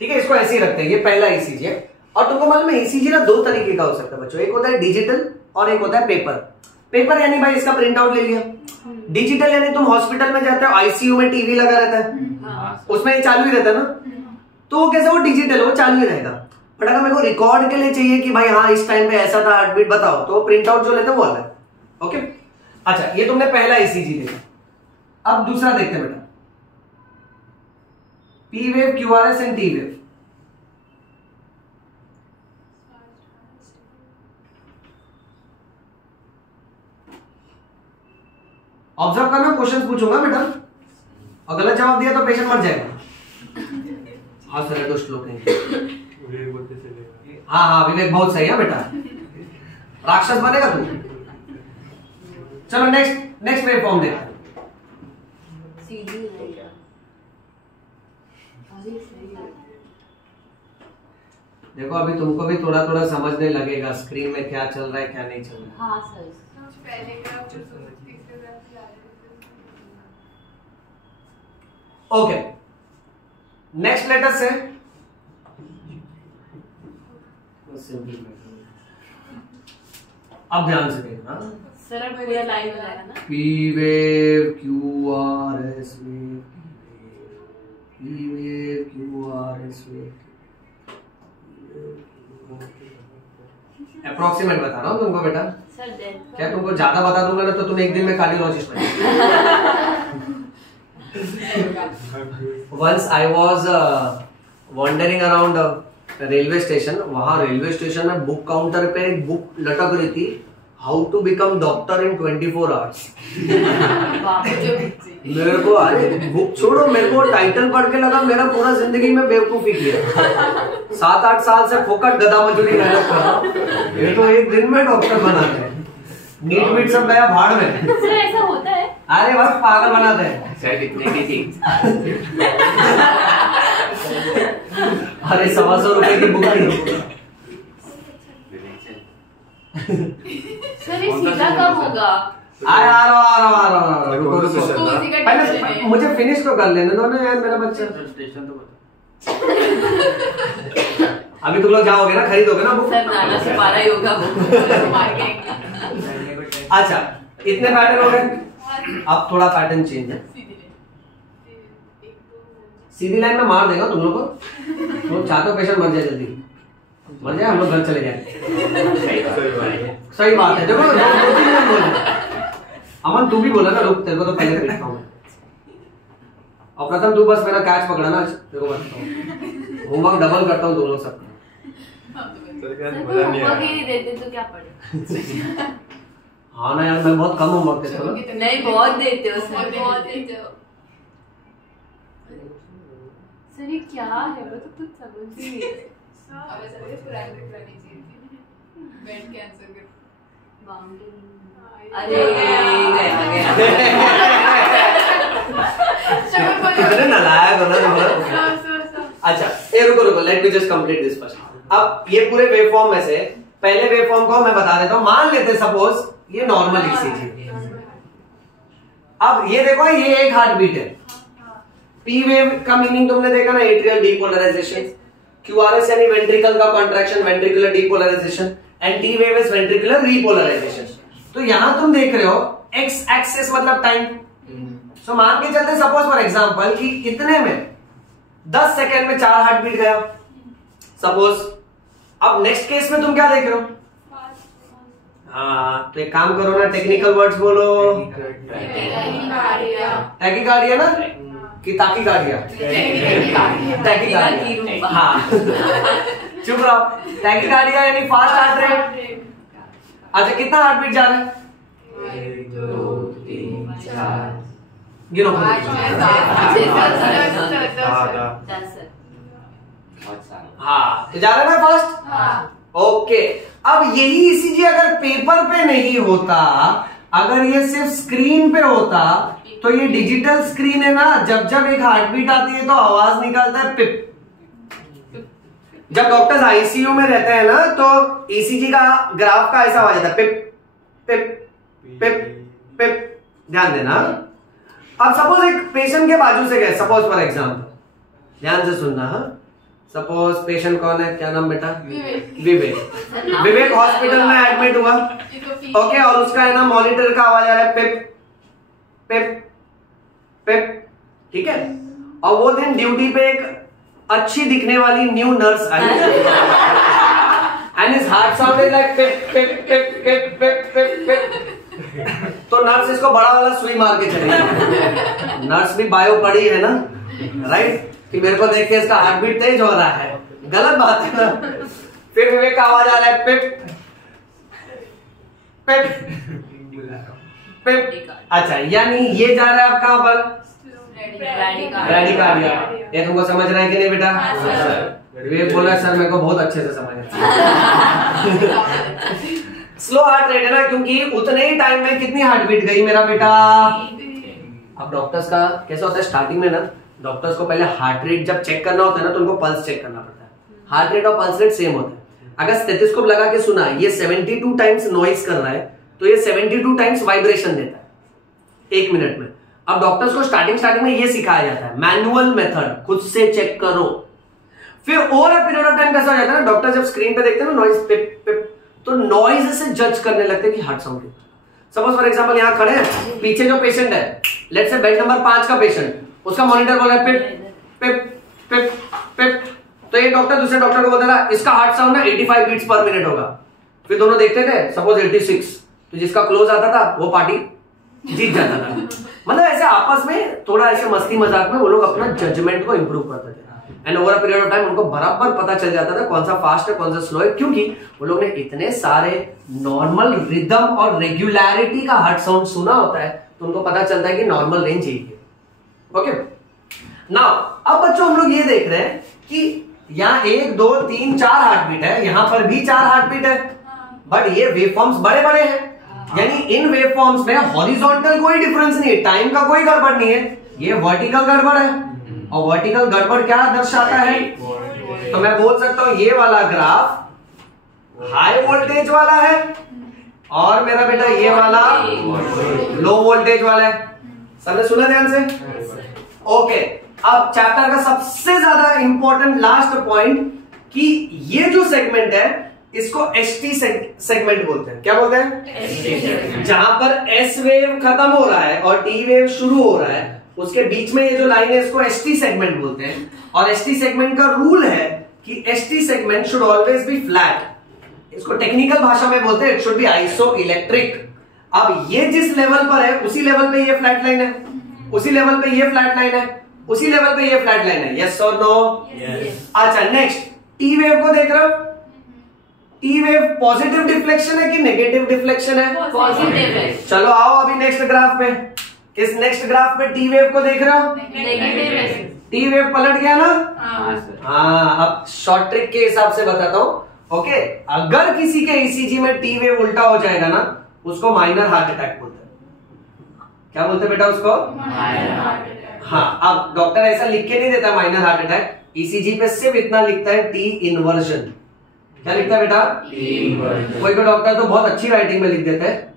ठीक है, इसको ऐसे ही रखते हैं, ये पहला ईसीजी है। और तुमको मालूम है ईसीजी ना 2 तरीके का हो सकता है बच्चों, एक होता है डिजिटल और एक होता है पेपर। पेपर यानी भाई इसका प्रिंट आउट ले लिया, डिजिटल यानी तुम हॉस्पिटल में जाते हो, आईसीयू में टीवी लगा रहता है, उसमें ये चालू ही रहता है ना, तो वो कैसे, वो डिजिटल, वो चालू ही रहेगा। बट अगर मेरे को रिकॉर्ड के लिए चाहिए कि भाई हाँ इस टाइम पे ऐसा था हार्ट बीट बताओ, तो प्रिंट आउट जो लेते हैं वो अलग। ओके अच्छा ये तुमने पहला ईसीजी देखा। अब दूसरा देखते हैं बेटा, P wave, QRS and T wave. Observe करना, क्वेश्चन पूछूंगा बेटा, और गलत जवाब दिया तो पेशेंट मर जाएगा। हाँ सर दुष्ट लोग हाँ हाँ विवेक बहुत सही है बेटा, राक्षस बनेगा तू। चलो नेक्स्ट वेव फॉर्म देखा। देखो अभी तुमको भी थोड़ा थोड़ा समझने लगेगा स्क्रीन में क्या चल रहा है क्या नहीं चल रहा है। हाँ सर पहले ग्राफ जो तीसरे ग्राफ की आ रही ओके नेक्स्ट लेटर से अब ध्यान से देखना सर, अब पूरा लाइव हो जाएगा ना। P wave, Q R S wave, P wave, Q R S wave. Approximate बता रहा हूँ तुमको बेटा। सर क्या तुमको ज्यादा बता दूंगा ना तो तुम एक दिन में कार्डियोलॉजिस्ट बन। Once I was wandering around railway station, वहां रेलवे स्टेशन में बुक काउंटर पे एक बुक लटक रही थी, how to become doctor in 24 hours. बाप रे। मेरे को अरे बुक छोड़ो, मेरे को टाइटल पढ़ के लगा मेरा पूरा जिंदगी में बेवकूफी किया। 7-8 साल से फोकट गधा मजदूरी मेहनत कर रहा हूं, ये तो एक दिन में डॉक्टर बनाते हैं। नीट वीट सब गया भाड़ में। सर ऐसा होता है? अरे बस पागल बनाते हैं सर इतने की चीज। अरे 125 रुपए की बुक नहीं। सर ये सीधा कब होगा? आ रहा हूँ। पहले मुझे फिनिश तो कर लेने दो ना यार, मेरा बच्चा। स्टेशन तो बता। अभी तुम लोग जाओगे ना, खरीदोगे ना बुक? सर नाना से पारा योगा अच्छा, इतने पैटर्न हो गए। अब थोड़ा पैटर्न चेंज है। सीधी लाइन में मार देगा तुम लोग को। तुम चाहते हो पेशेंट मर जाए, जल्दी मर जाए, हम लोग घर चले जाए। सही बात है। देखो 2-3 मिनट बोले। अमन तू भी बोला ना, रुक तेरे को तो पहले पीटता हूँ। और प्रथम तू बस मेरा कैच पकड़ना, देखो बताता हूँ। होमवर्क डबल करता हूँ तुम लोग सबका। होमवर्क ही देते तो क्या पढ़े? हाँ ना यार, मैं बहुत कम होमवर्क देता हूँ। नहीं बहुत देते हो सर, बहुत देते हो सर। ये क्या है वो तो कुछ समझ ही नहीं है। अरे गया कितने नालायक हो ना तुम लोग। अच्छा ये रुको, let me just complete this first. अब ये पूरे वेवफॉर्म में से पहले वेवफॉर्म को मैं बता देता हूँ। मान लेते सपोज ये नॉर्मल ईसीजी। अब ये देखो, ये एक हार्ट बीट है। पी वेव का मीनिंग तुमने देखा ना, एट्रियल डीपोलराइजेशन। क्यूआरएस यानी वेंट्रिकल का contraction, ventricular depolarization. And T wave is ventricular repolarization. तो यहां तुम देख रहे हो एक्स एक्सिस मतलब टाइम। सो मान के चलते सपोज फॉर एग्जांपल कि इतने में 10 सेकेंड में 4 हार्ट बीट गया सपोज। अब नेक्स्ट केस में तुम क्या देख रहे हो? हाँ तो एक काम करो ना, टेक्निकल वर्ड्स बोलो। टैकीकार्डिया ना कि ताकीकार्डिया? टैकीकार्डिया। हाँ चुप रहो। टैकीकार्डिया यानी फास्ट हार्ट रेट। अच्छा कितना हार्ट बीट जा रहा है? 1 2 3 4 गिनो। हाँ तो जा रहा है ना फास्ट। ओके, अब यही ईसीजी अगर पेपर पे नहीं होता, अगर ये सिर्फ स्क्रीन पे होता, तो ये डिजिटल स्क्रीन है ना, जब जब एक हार्ट बीट आती है तो आवाज निकालता है पिप। जब डॉक्टर्स आईसीयू में रहते हैं ना, तो ईसीजी का ग्राफ का ऐसा हो जाता है पिप पिप पिप पिप। ध्यान देना। अब सपोज एक पेशेंट के बाजू से गए, सपोज फॉर एग्जांपल, ध्यान से सुनना। हाँ सपोज पेशेंट कौन है, क्या नाम बेटा? विवेक। विवेक हॉस्पिटल में एडमिट हुआ। ओके, और उसका है ना मॉनिटर का आवाज आ रहा है पिप पिप पिप। ठीक है, और वो दिन ड्यूटी पे एक अच्छी दिखने वाली न्यू नर्स आई and his heart sound is like pip pip pip pip pip pip pip. तो नर्स इसको बड़ा वाला सुई मार के चली। नर्स भी बायो पढ़ी है ना, राइट, कि मेरे को देख के इसका हार्ट बीट तेज हो रहा है। गलत बात है ना। फिर विवेक का आवाज आ रहा है पिप पिप पिप। अच्छा यानी ये जा रहा है आप कहां पर? ब्रैडिकार्डिया। ये तुमको समझ रहा है कि नहीं बेटा? विवेक बोला सर मेरे को बहुत अच्छे से समझ स्लो हार्ट रेट है ना, क्योंकि उतने ही टाइम में कितनी हार्ट बीट गई मेरा बेटा? अब डॉक्टर्स का कैसा होता है स्टार्टिंग में ना, डॉक्टर्स को पहले हार्ट रेट जब चेक करना होता है ना, तो उनको पल्स चेक करना पड़ता है। हार्ट रेट और पल्स रेट सेम होता है। अगर स्टेथोस्कोप लगा के सुना ये 72 टाइम्स नॉइज कर रहा है, तो ये 72 टाइम्स वाइब्रेशन देता है 1 मिनट में। अब डॉक्टर्स को स्टार्टिंग में ये सिखाया जाता है, मैनुअल मेथड, खुद से चेक करो। फिर over a period of time कैसा हो जाता है ना, डॉक्टर जब स्क्रीन पे देखते हैं ना नॉइज पिप पिप, तो नॉइज से जज करने लगते हैं कि हार्ट साउंड कितना। सपोज फॉर एग्जांपल यहां खड़े हैं, पीछे जो पेशेंट है, लेट्स से बेड नंबर 5 का पेशेंट, उसका मॉनिटर बोल रहा है पिप पिप पिप पिप, तो ये डॉक्टर दूसरे डॉक्टर को बोलता था इसका हार्ट साउंड ना 85 बीट्स पर मिनट होगा। फिर दोनों देखते थे, सपोज 86, तो जिसका क्लोज आता था वो पार्टी जीत जाता था। मतलब ऐसे आपस में थोड़ा ऐसे मस्ती मजाक में वो लोग अपना जजमेंट को इंप्रूव करते थे। And over a period of time उनको बराबर पता चल जाता था कौन सा फास्ट है कौन सा स्लो है, क्योंकि वो लोग ने इतने सारे नॉर्मल रिदम और रेगुलरिटी का हार्ट साउंड सुना होता है, तो उनको पता चलता है कि नॉर्मल रेंज यही है। ओके, नाउ अब बच्चों हम लोग ये देख रहे हैं कि यहाँ 1 2 3 4 हार्ट बीट है, यहां पर भी 4 हार्ट बीट है, बट ये वेवफॉर्म्स बड़े बड़े हैं, यानी इन वेवफॉर्म्स में हॉरिजॉन्टल कोई डिफरेंस नहीं है, टाइम का कोई गड़बड़ नहीं है, ये वर्टिकल गड़बड़ है। और वर्टिकल गड़बड़ क्या दर्शाता है, तो मैं बोल सकता हूं ये वाला ग्राफ हाई वोल्टेज वाला है और मेरा बेटा ये वाला लो वोल्टेज वाला है। सबने सुना ध्यान से? ओके, अब चैप्टर का सबसे ज्यादा इंपॉर्टेंट लास्ट पॉइंट कि ये जो सेगमेंट है इसको एसटी सेगमेंट बोलते हैं। क्या बोलते हैं? जहां पर एस वेव खत्म हो रहा है और टी वेव शुरू हो रहा है, उसके बीच में ये जो लाइन है इसको एसटी सेगमेंट बोलते हैं। और एसटी सेगमेंट का रूल है कि ST segment should always be flat. इसको टेक्निकल भाषा में बोलते हैं it should be iso electric. अब ये जिस लेवल पर है उसी लेवल पे ये फ्लैट लाइन है, उसी लेवल पे ये फ्लैट लाइन है, उसी लेवल पे ये फ्लैट लाइन है। यस और नो? अच्छा, नेक्स्ट टी वेव को देख रहे हो? टी वेव पॉजिटिव डिफ्लेक्शन है कि नेगेटिव डिफ्लेक्शन है? पॉजिटिव है। चलो आओ अभी नेक्स्ट ग्राफ पे। इस नेक्स्ट ग्राफ पे टी वेव को देख रहे हो? नेगेटिव है। टी वेव पलट गया ना? हाँ। अब शॉर्ट ट्रिक के हिसाब से बताता हूं। ओके, अगर किसी के ईसीजी में टी वेव उल्टा हो जाएगा ना, उसको माइनर हार्ट अटैक बोलते हैं। क्या बोलते हैं बेटा उसको? Minor heart attack. हाँ, अब डॉक्टर ऐसा लिख के नहीं देता माइनर हार्ट अटैक, ईसीजी पे सिर्फ इतना लिखता है टी इन्वर्जन। क्या लिखता है बेटा? कोई कोई डॉक्टर तो बहुत अच्छी राइटिंग में लिख देते हैं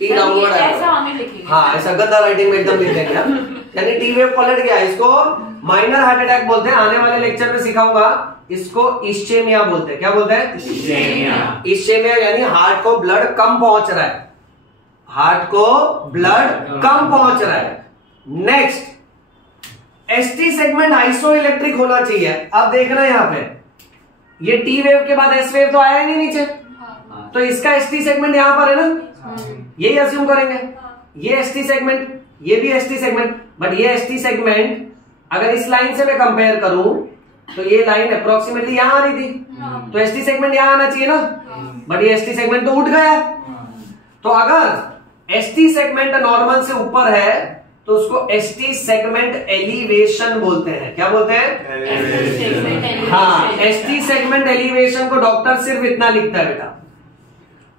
टी डाउनवर्ड है। ऐसा हमें लिखेंगे। हाँ, ऐसा गंदा राइटिंग में एकदम लिख देंगे। यानी टी वेव पलट गया, इसको माइनर हार्ट अटैक बोलते हैं। आने वाले लेक्चर में सिखाऊंगा, इसको इश्चेमिया बोलते हैं। क्या बोलते हैं? इश्चेमिया यानी हार्ट को ब्लड कम पहुंच रहा है, हार्ट को ब्लड कम पहुंच रहा है। Next, ST segment iso electric होना चाहिए। अब देखना यहां पे, ये टी वेव के बाद एस वेव तो आया ही नहीं नीचे, तो इसका एसटी सेगमेंट यहां पर है ना, यही अज्यूम करेंगे। ये एसटी सेगमेंट, ये भी एसटी सेगमेंट, बट ये एसटी सेगमेंट अगर इस लाइन से मैं कंपेयर करूं तो ये लाइन अप्रोक्सीमेटली यहां आ रही थी, तो एसटी सेगमेंट यहां आना चाहिए ना, बट ये एसटी सेगमेंट तो उठ गया। तो अगर एसटी सेगमेंट नॉर्मल से ऊपर है तो उसको एसटी सेगमेंट एलिवेशन बोलते हैं। क्या बोलते हैं? हाँ, एसटी सेगमेंट एलिवेशन को डॉक्टर सिर्फ इतना लिखता है बेटा।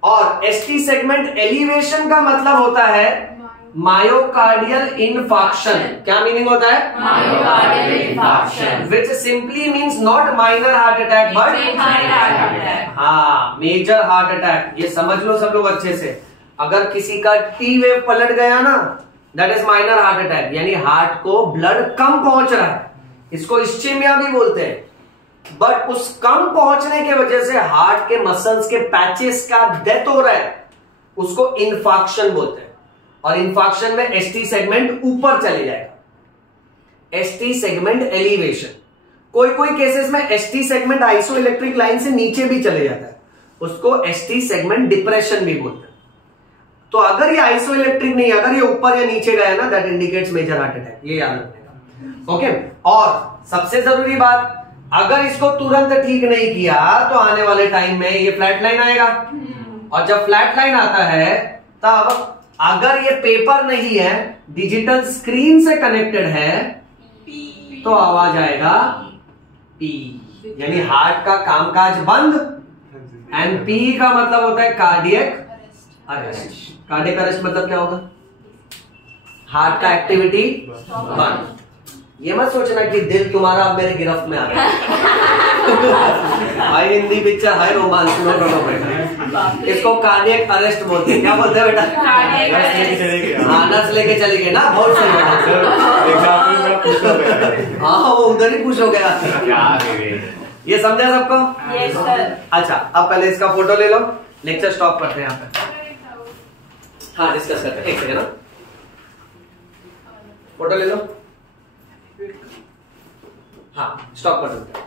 और एसटी सेगमेंट एलिवेशन का मतलब होता है मायोकार्डियल इनफाक्शन। क्या मीनिंग होता है? Myocardial infarction, which simply means not minor heart attack but हाँ, मेजर हार्ट अटैक। ये समझ लो सब लोग अच्छे से। अगर किसी का टी वेव पलट गया ना, that is minor heart attack, यानी हार्ट को ब्लड कम पहुंच रहा है। इसको इश्चेमिया भी बोलते हैं। बट उस कम पहुंचने के वजह से हार्ट के मसल्स के पैचेस का डेथ हो रहा है, उसको इन्फाक्शन बोलते हैं। और इन्फाक्शन में एसटी सेगमेंट ऊपर चले जाएगा, एसटी सेगमेंट एलिवेशन। कोई कोई केसेस में ST segment iso electric line से नीचे भी चले जाता है, उसको एसटी सेगमेंट डिप्रेशन भी बोलते हैं। तो अगर ये आइसो इलेक्ट्रिक नहीं, अगर ये ऊपर या नीचे गया ना, that indicates major heart attack. ये याद रखने का। ओके, और सबसे जरूरी बात, अगर इसको तुरंत ठीक नहीं किया तो आने वाले टाइम में ये फ्लैट लाइन आएगा। और जब फ्लैट लाइन आता है तब अगर ये पेपर नहीं है, डिजिटल स्क्रीन से कनेक्टेड है, तो आवाज आएगा पी, यानी हार्ट का कामकाज बंद। एंड पी का मतलब होता है कार्डियक अरेस्ट। कार्डियक अरेस्ट मतलब क्या होगा? हार्ट का एक्टिविटी बंद। ये मत सोचना कि दिल तुम्हारा अब मेरे गिरफ्त में आ गया। High Hindi picture, high romance. No no बेटा, इसको कार्डियक अरेस्ट बोलते हैं। क्या बोलते हैं बेटा? हाँ, नस लेके चले गए ना, बहुत सही बेटा। हाँ, वो उधर ही खुश हो गया। ये समझा सबको? Yes sir. अच्छा, अब पहले इसका फोटो ले लो, लेक्चर स्टॉप करते हैं यहाँ पे। हाँ, डिस्कस करते हैं, एक सेकेंड ना, फोटो ले लो। हाँ, स्टॉप कर दो।